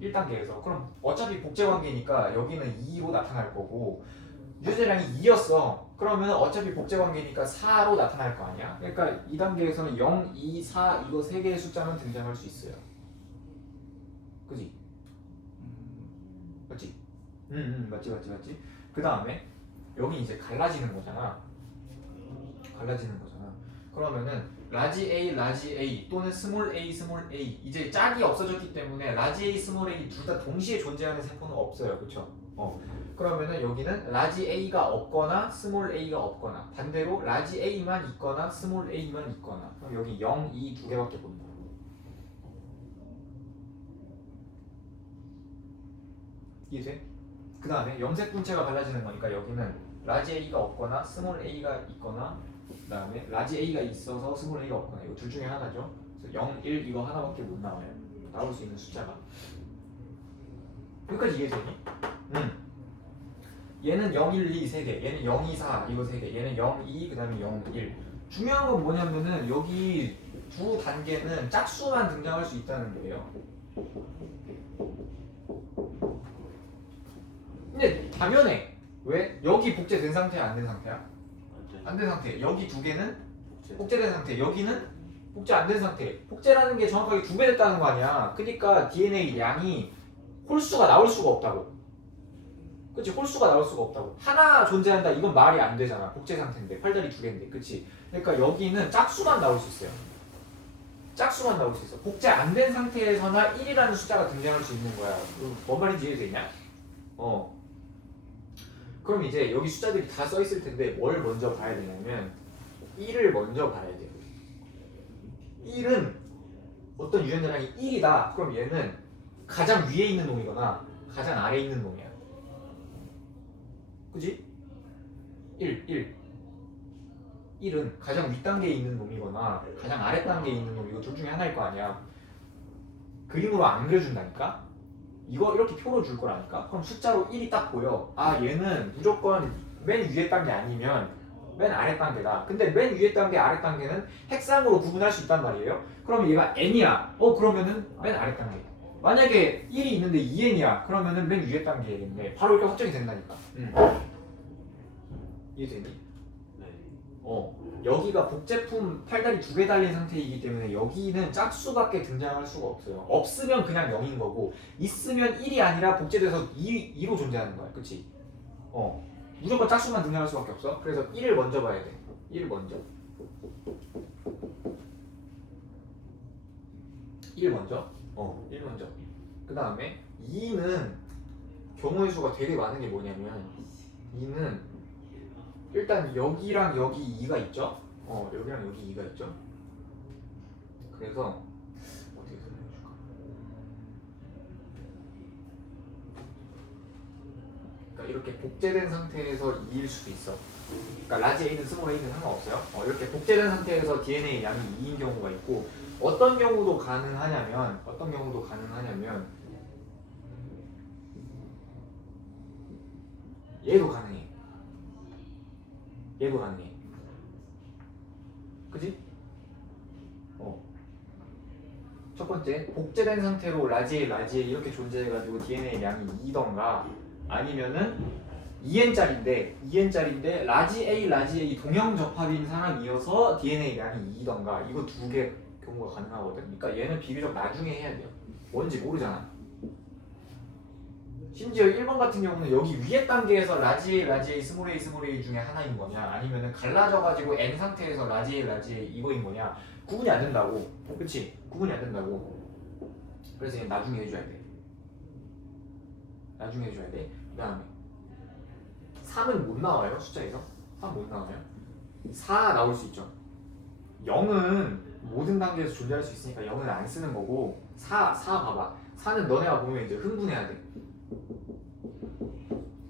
1단계에서. 그럼 어차피 복제관계니까 여기는 2로 나타날 거고 유전자량이 2였어. 그러면 어차피 복제관계니까 4로 나타날 거 아니야? 그러니까 2단계에서는 0, 2, 4 이거 3개의 숫자는 등장할 수 있어요. 그지? 맞지? 맞지. 그 다음에 여기 이제 갈라지는 거잖아. 그러면은 라지 A 또는 스몰 a 이제 짝이 없어졌기 때문에 라지 A, 스몰 a 둘 다 동시에 존재하는 세포는 없어요. 그렇죠? 그러면은 여기는 라지 A가 없거나 스몰 a가 없거나 반대로 라지 A만 있거나 스몰 a만 있거나 그럼 여기 0, 2 두 개밖에 본다. 이해돼? 그 다음에 염색 분체가 갈라지는 거니까 여기는 라지 A가 없거나 스몰 a가 있거나 그 다음에 라지 A가 있어서 스몰 a가 없거나 이거 둘 중에 하나죠. 그래서 0, 1 이거 하나밖에 못 나와요. 나올 수 있는 숫자가. 여기까지 이해되니? 얘는 0, 1, 2 3개, 얘는 0, 2, 4 이거 3개, 얘는 0, 2 그 다음에 0, 1. 중요한 건 뭐냐면은 여기 두 단계는 짝수만 등장할 수 있다는 거예요. 근데 당연해. 왜? 여기 복제된 상태야, 안 된 상태야? 안 된 상태. 여기 두 개는 복제된 상태. 여기는 복제 안 된 상태. 복제라는 게 정확하게 두 배 됐다는 거 아니야. 그러니까 DNA 양이 홀수가 나올 수가 없다고. 그치? 홀수가 나올 수가 없다고. 하나 존재한다. 이건 말이 안 되잖아. 복제 상태인데 팔다리 두 개인데, 그치? 그러니까 여기는 짝수만 나올 수 있어요. 짝수만 나올 수 있어. 복제 안 된 상태에서나 1이라는 숫자가 등장할 수 있는 거야. 뭔 말인지 이해되냐? 그럼 이제 여기 숫자들이 다 써 있을 텐데 뭘 먼저 봐야 되냐면 1을 먼저 봐야 돼요. 1은 어떤 유전자량이 1이다. 그럼 얘는 가장 위에 있는 놈이거나 가장 아래에 있는 놈이야. 그지? 1. 1은 가장 윗단계에 있는 놈이거나 가장 아랫단계에 있는 놈 이거 둘 중에 하나일 거 아니야. 그림으로 안 그려준다니까? 이거 이렇게 표로 줄 거라니까? 그럼 숫자로 1이 딱 보여. 아 얘는 무조건 맨 위에 단계 아니면 맨 아래 단계다. 근데 맨 위에 단계 아래 단계는 핵상으로 구분할 수 있단 말이에요. 그럼 얘가 n이야. 그러면은 맨 아래 단계. 만약에 1이 있는데 2n이야. 그러면은 맨 위에 단계겠네. 바로 이렇게 확정이 된다니까. 이해되니? 네. 여기가 복제품 팔다리 두 개 달린 상태이기 때문에 여기는 짝수밖에 등장할 수가 없어요. 없으면 그냥 0인 거고 있으면 1이 아니라 복제돼서 2로 존재하는 거야. 그치? 무조건 짝수만 등장할 수밖에 없어. 그래서 1을 먼저 봐야 돼. 1 먼저. 1 먼저. 1 먼저. 그 다음에 2는 경우의 수가 되게 많은 게 뭐냐면 2는 일단 여기랑 여기 2가 있죠? 여기랑 여기 2가 있죠? 그래서 어떻게 설명해줄까? 그러니까 이렇게 복제된 상태에서 2일 수도 있어. 그러니까 라지 A는 스몰 A는 상관없어요. 이렇게 복제된 상태에서 DNA 양이 2인 경우가 있고 어떤 경우도 가능하냐면 얘도 가능해. 얘도 가능해. 그지? 첫 번째, 복제된 상태로 라지 A 이렇게 존재해가지고 DNA 양이 2던가 아니면은 2n짜리인데 라지 A 동형 접합인 사람이어서 DNA 양이 2던가 이거 두 개 경우가 가능하거든. 그러니까 얘는 비교적 나중에 해야 돼요. 뭔지 모르잖아. 심지어 1번 같은 경우는 여기 위에 단계에서 라지 A, 스몰 A 중에 하나인 거냐 아니면은 갈라져가지고 N 상태에서 라지 A 이거인 거냐 구분이 안 된다고. 그치? 구분이 안 된다고. 그래서 얘는 나중에 해줘야 돼. 그 다음에 3은 못 나와요 숫자에서. 3 못 나와요. 4 나올 수 있죠. 0은 모든 단계에서 존재할 수 있으니까 0은 안 쓰는 거고 4 봐봐. 4는 너네가 보면 이제 흥분해야 돼.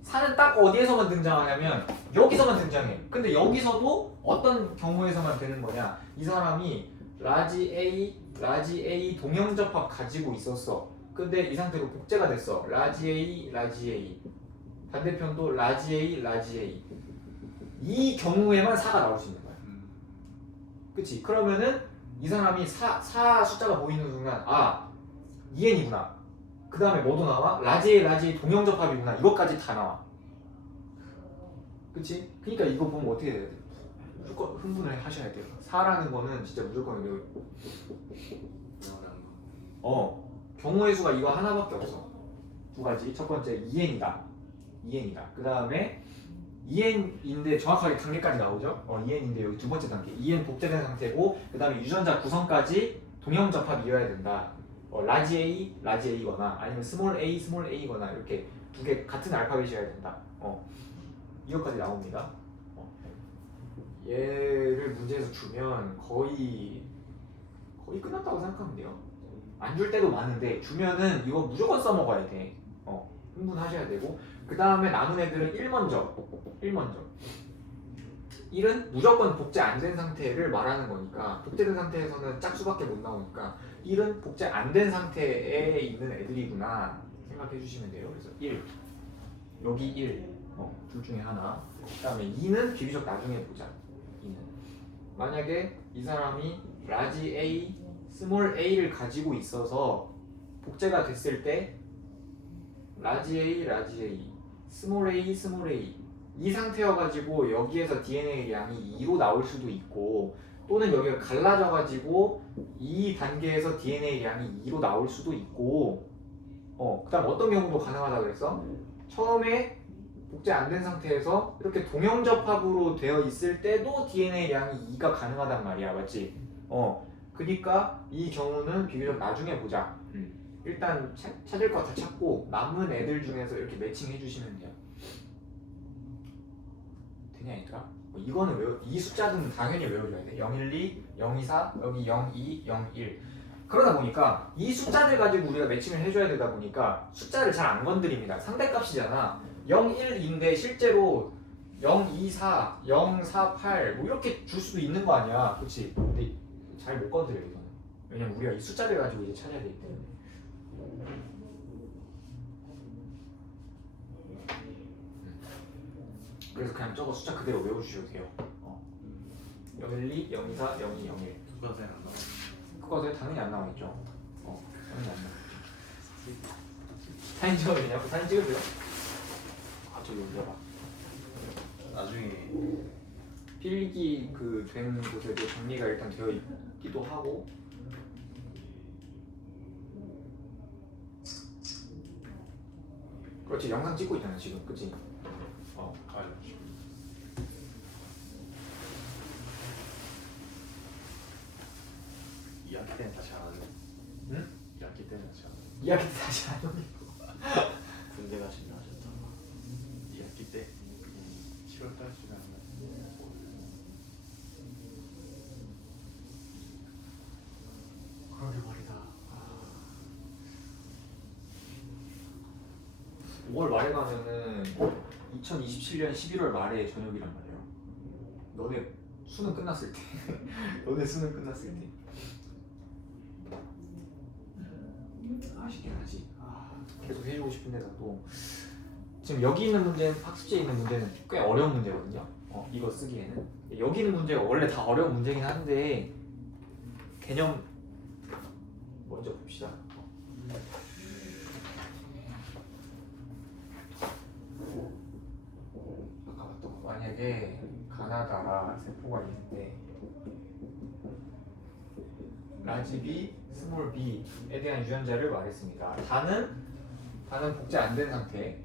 4는 딱 어디에서만 등장하냐면 여기서만 등장해. 근데 여기서도 어떤 경우에서만 되는 거냐? 이 사람이 라지 A 동형 접합 가지고 있었어. 근데 이 상태로 복제가 됐어. 라지 A 반대편도 라지 A 이 경우에만 4가 나올 수 있는 거야. 그치? 그러면은 이 사람이 4 숫자가 보이는 순간 2n이구나. 그 다음에 뭐도 나와? 라지 A 동형 접합이구나. 이것까지 다 나와. 그치? 그러니까 이거 보면 어떻게 돼야 돼? 무조건 흥분을 하셔야 돼요. 4라는 거는 진짜 무조건 경우의 수가 이거 하나밖에 없어. 두 가지. 첫 번째 2n이다. 그 다음에 2n인데 정확하게 단계까지 나오죠? 2n인데 여기 두 번째 단계 2n 복제된 상태고 그 다음에 유전자 구성까지 동형접합이어야 된다. 라지 A, 라지 A거나 아니면 스몰 A거나 이렇게 두 개 같은 알파벳이어야 된다. 이것까지 나옵니다. 얘를 문제에서 주면 거의 끝났다고 생각하면 돼요. 안 줄 때도 많은데 주면은 이거 무조건 써먹어야 돼. 흥분하셔야 되고 그 다음에 남은 애들은 1먼저 1은 무조건 복제 안 된 상태를 말하는 거니까 복제된 상태에서는 짝수밖에 못 나오니까 1은 복제 안 된 상태에 있는 애들이구나 생각해 주시면 돼요. 그래서 1 여기 1 둘 중에 하나. 그 다음에 2는 비교적 나중에 보자. 2는 만약에 이 사람이 라지 A, 스몰 a를 가지고 있어서 복제가 됐을 때 라지 A, 스몰 a 이 상태여가지고 여기에서 DNA 양이 2로 나올 수도 있고 또는 여기가 갈라져가지고 이 단계에서 DNA 양이 2로 나올 수도 있고 그 다음 어떤 경우도 가능하다고 그랬어? 처음에 복제 안 된 상태에서 이렇게 동형접합으로 되어 있을 때도 DNA 양이 2가 가능하단 말이야, 맞지? 그러니까 이 경우는 비교적 나중에 보자. 일단 찾을 거 다 찾고 남은 애들 중에서 이렇게 매칭해 주시면 돼요. 되냐 얘들아? 이거는 이 숫자들은 당연히 외워줘야 돼. 012, 024, 여기 02, 01. 그러다 보니까 이 숫자들 가지고 우리가 매칭을 해줘야 되다 보니까 숫자를 잘 안 건드립니다. 상대값이잖아. 01인데 실제로 024, 048 뭐 이렇게 줄 수도 있는 거 아니야, 그렇지? 근데 잘 못 건드려 이거는. 왜냐면 우리가 이 숫자를 가지고 이제 찾아야 되기 때문에. 그래서 그냥 저거 숫자 그대로 외워주셔도 돼요. 012, 024, 02, 01. 누가 생각 안 나? 그거 당연히 안 나와있죠. 당연히 안 나와있죠. 사진 찍어도 되냐고? 사진 찍으세요? 저기 올려봐. 나중에 필기 된 곳에도 정리가 일단 되어 있기도 하고. 그렇지, 영상 찍고 있잖아 지금, 그치? 가요. 2학기 때는 다시 안 하죠. 응? 2학기 때는 다시 안 하죠. 이야기 다시 안 오네. 군대 가신다 하셨잖아. 2학기 때 7월 달쯤에 하면 그러게 말이다. 5월 말에 가면은 2027년 11월 말에 저녁이란 말이에요. 너네 수능 끝났을 때. 너네 수능 끝났을 때. 아쉽긴 하지. 계속 해주고 싶은데 나도 지금 여기 있는 문제는 학습지에 있는 문제는 꽤 어려운 문제거든요. 이거 쓰기에는 여기 있는 문제가 원래 다 어려운 문제긴 한데 개념 먼저 봅시다. 아까 봤던 거 만약에 가나다라 세포가 있는데 라지 B, 스몰 B에 대한 유전자를 말했습니다. 다는 복제 안 된 상태.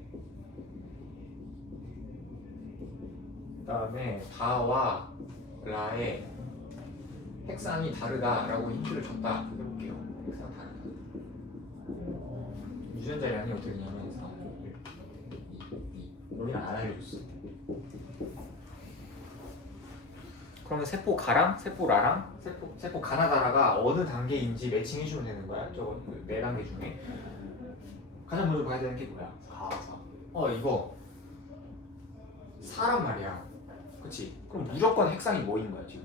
그 다음에 다와 라의 핵상이 다르다라고 힌트를 줬다. 해볼게요. 핵상 다르다. 유전자 양이 어떻게 되냐면 4, 1, 2. 여기는 안 알려줬어. 그러면 세포 가랑, 세포 라랑, 세포 가나다라가 어느 단계인지 매칭해주면 되는 거야. 저거 네 단계 중에 가장 먼저 봐야 되는 게 뭐야? 4. 이거 4란 말이야. 그치? 그럼 무조건 핵상이 뭐인 거야 지금?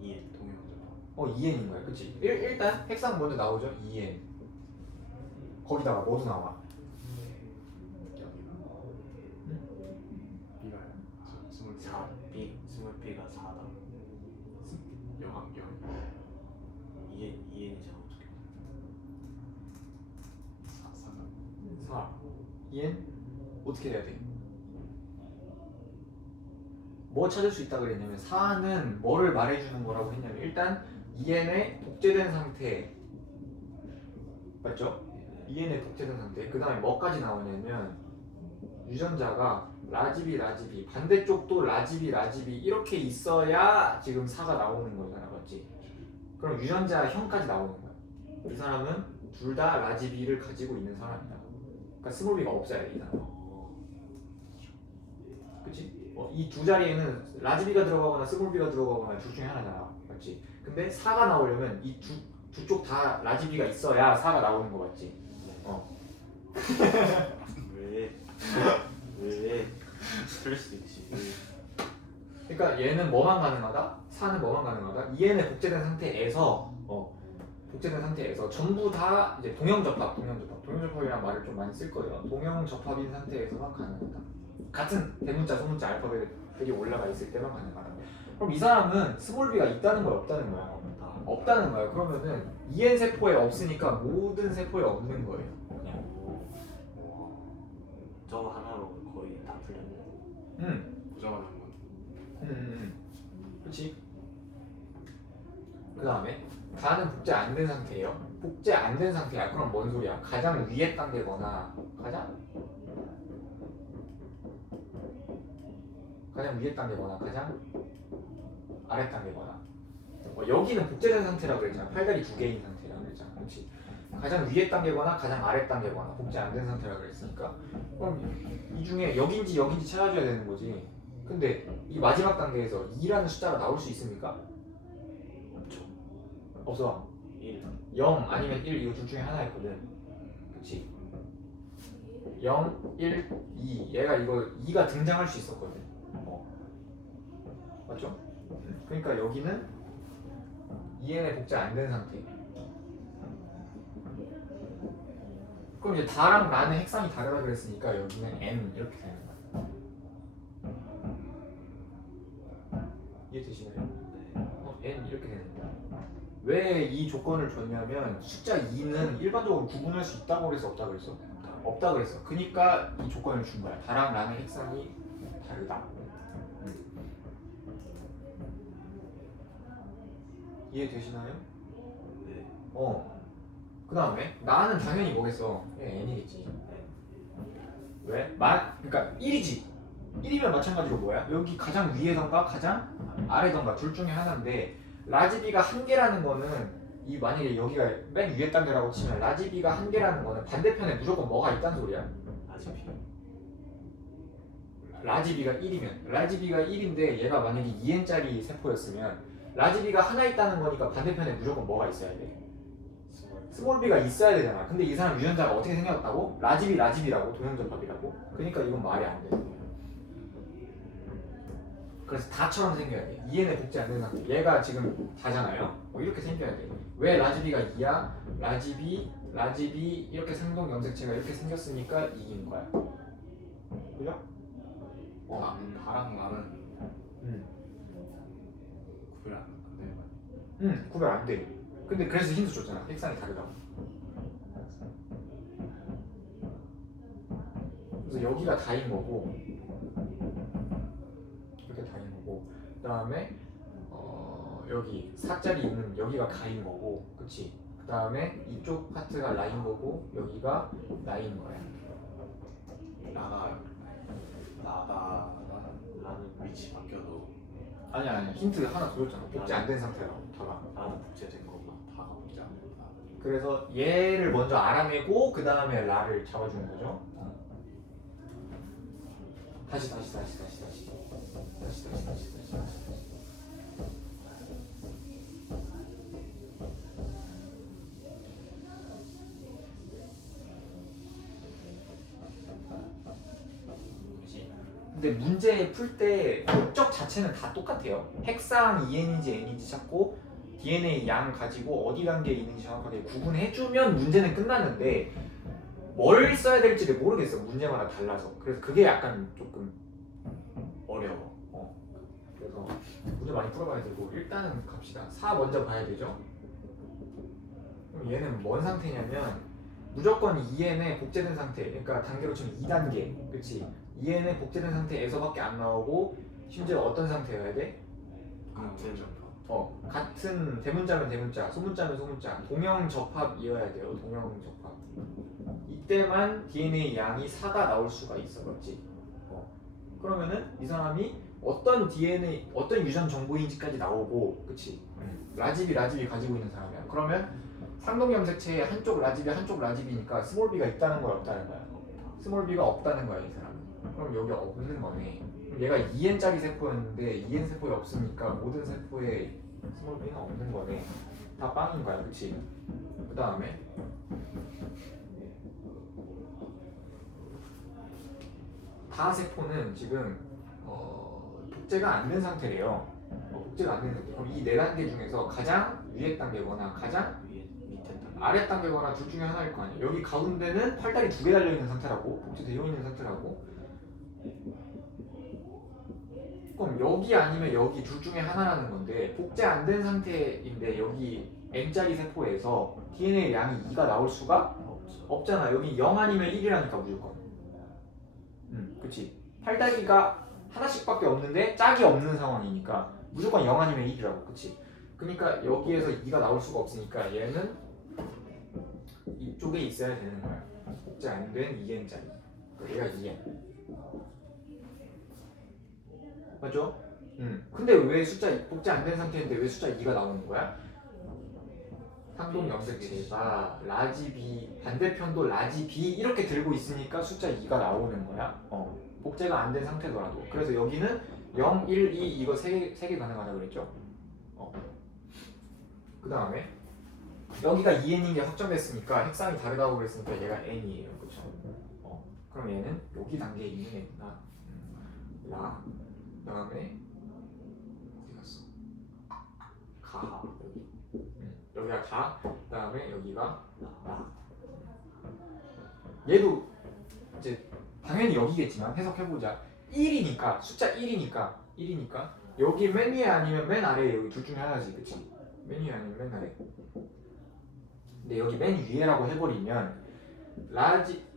2엔 동영상 2n인 거야. 그치? 일단 핵상 먼저 나오죠? 2n. 거기다가 뭐도 나와? B가요. 4, B, 스몰 B가 4다. 2N이잖아 어떻게 4. 2n? 어떻게 해야 돼? 뭐 찾을 수 있다 그랬냐면 4는 뭐를 말해주는 거라고 했냐면 일단 2n의 복제된 상태 맞죠? 2n의 복제된 상태 그 다음에 뭐까지 나오냐면 유전자가 라집이 반대쪽도 라집이 이렇게 있어야 지금 4가 나오는 거잖아, 맞지? 그럼 유전자 형까지 나오는 거야. 이 사람은 둘 다 라집이를 가지고 있는 사람이다. 그러니까 스몰 b가 없어야 돼, 이 사람. 그치? 이 두 자리에는 라집이가 들어가거나 스몰 b가 들어가거나 둘 중에 하나잖아, 맞지? 근데 4가 나오려면 이 두 쪽 다 라집이가 있어야 4가 나오는 거 맞지? 왜? 왜? 그럴 수 있지. 그러니까 얘는 뭐만 가능하다? 4는 뭐만 가능하다? EN에 복제된 상태에서 전부 다 이제 동형접합이라는 말을 좀 많이 쓸 거예요. 동형접합인 상태에서만 가능하다. 같은 대문자, 소문자, 알파벳들이 올라가 있을 때만 가능하다. 그럼 이 사람은 스몰 b가 있다는 거야, 없다는 거야? 없다는 거야. 그러면은 EN 세포에 없으니까 모든 세포에 없는 거예요. 그냥. 저거 하나로 거의 다 풀렸네. 보자마자 한 번. 그렇지. 그 다음에 다는 복제 안 된 상태예요. 복제 안 된 상태야. 그럼 뭔 소리야? 가장 위에 단계거나 가장 위에 단계거나 가장 아래 단계거나. 여기는 복제된 상태라고 그랬잖아. 팔다리 두 개인 상태라고 그랬잖아. 그렇지. 가장 위에 단계거나 가장 아래 단계거나 복제 안 된 상태라고 그랬으니까 그럼 이 중에 여긴지 찾아줘야 되는 거지. 근데 이 마지막 단계에서 2라는 숫자가 나올 수 있습니까? 없죠. 없어. 1. 0 아니면 1 이거 둘 중에 하나였거든. 그치? 0, 1, 2 얘가 이거 2가 등장할 수 있었거든. 맞죠? 그러니까 여기는 EN에 복제 안 된 상태. 그럼 이제 다랑 라는 핵상이 다르다 그랬으니까 여기는 N 이렇게 되는 거야. 이해되시나요? N 이렇게 되는 거야. 왜 이 조건을 줬냐면 숫자 2는 일반적으로 구분할 수 있다고 그래서 없다 그랬어? 없다 그랬어. 그러니까 이 조건을 준 거야. 다랑 라는 핵상이 다르다. 이해되시나요? 네. 그 다음에 나는 당연히 뭐겠어? N이겠지. 왜? 그러니까 1이지. 1이면 마찬가지로 뭐야? 여기 가장 위에던가 가장 아래던가 둘 중에 하나인데 라지비가 한 개라는 거는 이 만약에 여기가 맨 위에 단계라고 치면 라지비가 한 개라는 거는 반대편에 무조건 뭐가 있다는 소리야? 라지비가 1이면 라지비가 1인데 얘가 만약에 2n짜리 세포였으면 라지비가 하나 있다는 거니까 반대편에 무조건 뭐가 있어야 돼? 스몰 b가 있어야 되잖아. 근데 이 사람 유전자가 어떻게 생겼다고? 라지비라고 동형접합이라고. 그러니까 이건 말이 안 돼. 그래서 다처럼 생겨야 돼. EN에 복제 안 되는 상태. 얘가 지금 다잖아요. 이렇게 생겨야 돼. 왜 라지비가 2야? 라지비 이렇게 상동 염색체가 이렇게 생겼으니까 2인 거야. 그죠? 다랑 나는 구별 안 되는 거야. 구별 안 돼. 근데 그래서 힌트 줬잖아. 핵상이 다르다고. 그래서 여기가 다인 거고, 이렇게 다인 거고, 그 다음에 여기 4자리 있는 여기가 가인 거고, 그치? 그 다음에 이쪽 파트가 라인 거고, 여기가 라인 거야. 나는 위치 바뀌어도 아니야. 힌트 하나 더 줬잖아. 복제 안 된 상태라고. 다가. 나는 복제된 거구나. 다가 보지 않는다. 그래서 얘를 먼저 알아내고 그 다음에 라를 잡아주는 거죠. 다시. 근데 문제 풀 때 목적 자체는 다 똑같아요. 핵상 EN인지 N인지 찾고 DNA 양 가지고 어디 단계에 있는지 정확하게 구분해주면 문제는 끝나는데 뭘 써야 될지를 모르겠어. 문제마다 달라서. 그래서 그게 약간 조금 어려워. 그래서 문제 많이 풀어봐야 되고 일단은 갑시다. 4 먼저 봐야 되죠. 그럼 얘는 뭔 상태냐면 무조건 EN에 복제된 상태. 그러니까 단계로 치면 2단계. 그치? EN에 복제된 상태에서밖에 안 나오고 심지어 어떤 상태여야 돼? 같은 대문자면 대문자, 소문자면 소문자, 동형접합이어야 돼요. 동형접합. 이때만 DNA 양이 4가 나올 수가 있어, 그렇지? 그러면은 이 사람이 어떤 DNA, 어떤 유전 정보인지까지 나오고, 그치? 라집이 가지고 있는 사람이야. 그러면 상동 염색체에 한쪽 라집이 한쪽 라집이니까 스몰 b가 있다는 거야, 없다는 거야? 스몰 b가 없다는 거야, 이 사람은. 그럼 여기 없는 거네. 그럼 얘가 2n짜리 세포였는데 2n 세포에 없으니까 모든 세포에 스몰 b는 없는 거네. 다 빵인 거야, 그치? 그 다음에 다 세포는 지금 복제가 안 된 상태래요. 복제가 안 된 상태. 그럼 이 네 단계 중에서 가장 위에 단계거나 가장 위에 밑에 단계. 아래 단계거나 둘 중에 하나일 거 아니에요. 여기 가운데는 팔다리 2개 달려 있는 상태라고, 복제되어 있는 상태라고. 그럼 여기 아니면 여기 둘 중에 하나라는 건데 복제 안 된 상태인데 여기 N짜리 세포에서 DNA 양이 2가 나올 수가 없잖아. 여기 0 아니면 1이라니까 무조건. 그치. 팔다리가 하나씩밖에 없는데 짝이 없는 상황이니까 무조건 0 아니면 1이라고. 그치. 그러니까 여기에서 2가 나올 수가 없으니까 얘는 이쪽에 있어야 되는 거야. 복제 안 된 2n짜리. 얘가 2n. 맞죠? 근데 왜 숫자 복제 안 된 상태인데 왜 숫자 2가 나오는 거야? 상동 염색체가 라지 B, 반대편도 라지 B 이렇게 들고 있으니까 숫자 2가 나오는 거야. 복제가 안 된 상태더라도. 그래서 여기는 0, 1, 2 이거 3개 가능하다고 그랬죠? 그 다음에 여기가 2n인 게 확정됐으니까 핵상이 다르다고 그랬으니까 얘가 n이에요. 그쵸? 그럼 얘는 여기 단계에 있는 애구나. 라. 그 다음에 어디 갔어? 가. 여기. 여기가 가. 그 다음에 여기가 라. 얘도 이제 당연히 여기겠지만 해석해보자. 1이니까 숫자 1이니까 여기 맨 위에 아니면 맨 아래에 여기 둘 중에 하나지. 그치? 맨 위에 아니면 맨 아래. 근데 여기 맨 위에라고 해버리면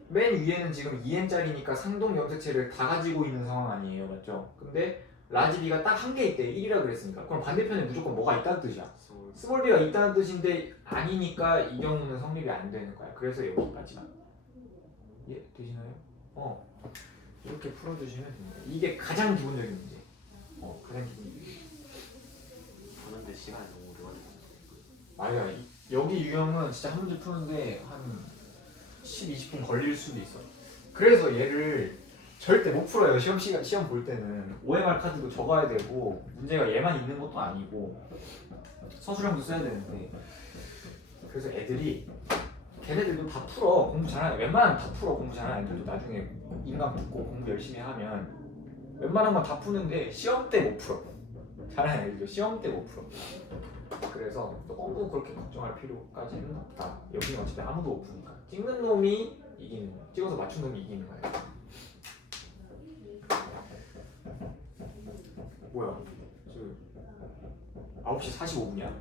맨 위에는 지금 2n짜리니까 상동 염색체를 다 가지고 있는 상황 아니에요, 맞죠? 근데 라지 B가 딱 한 개 있대, 1이라 그랬으니까. 그럼 반대편에 무조건 뭐가 있다는 뜻이야. 스몰 b가 있다는 뜻인데 아니니까 이 경우는 성립이 안 되는 거야. 그래서 여기까지만. 예, 되시나요? 이렇게 풀어주시면 됩니다. 이게 가장 기본적인 문제. 가장 기본적인 문제. 보는데 시간이 너무 오래 걸려. 맞아요. 여기 유형은 진짜 한 문제 푸는데 한 10, 20분 걸릴 수도 있어. 그래서 얘를 절대 못 풀어요. 시험 볼 때는 OMR 카드도 적어야 되고 문제가 얘만 있는 것도 아니고 서술형도 써야 되는데. 그래서 애들이 걔네들도 다 풀어. 공부 잘하는 웬만하면 다 풀어. 공부 잘하는 애들도 나중에 인강 붙고 공부 열심히 하면 웬만한 건 다 푸는데 시험 때 못 풀어. 잘하는 애들도 시험 때 못 풀어. 그래서 너무 그렇게 걱정할 필요까지는 없다. 여기는 어차피 아무도 못 푸니까. 찍는 놈이 이기는, 찍어서 맞춘 놈이 이기는 거예요. 뭐야? 9시 45분이야?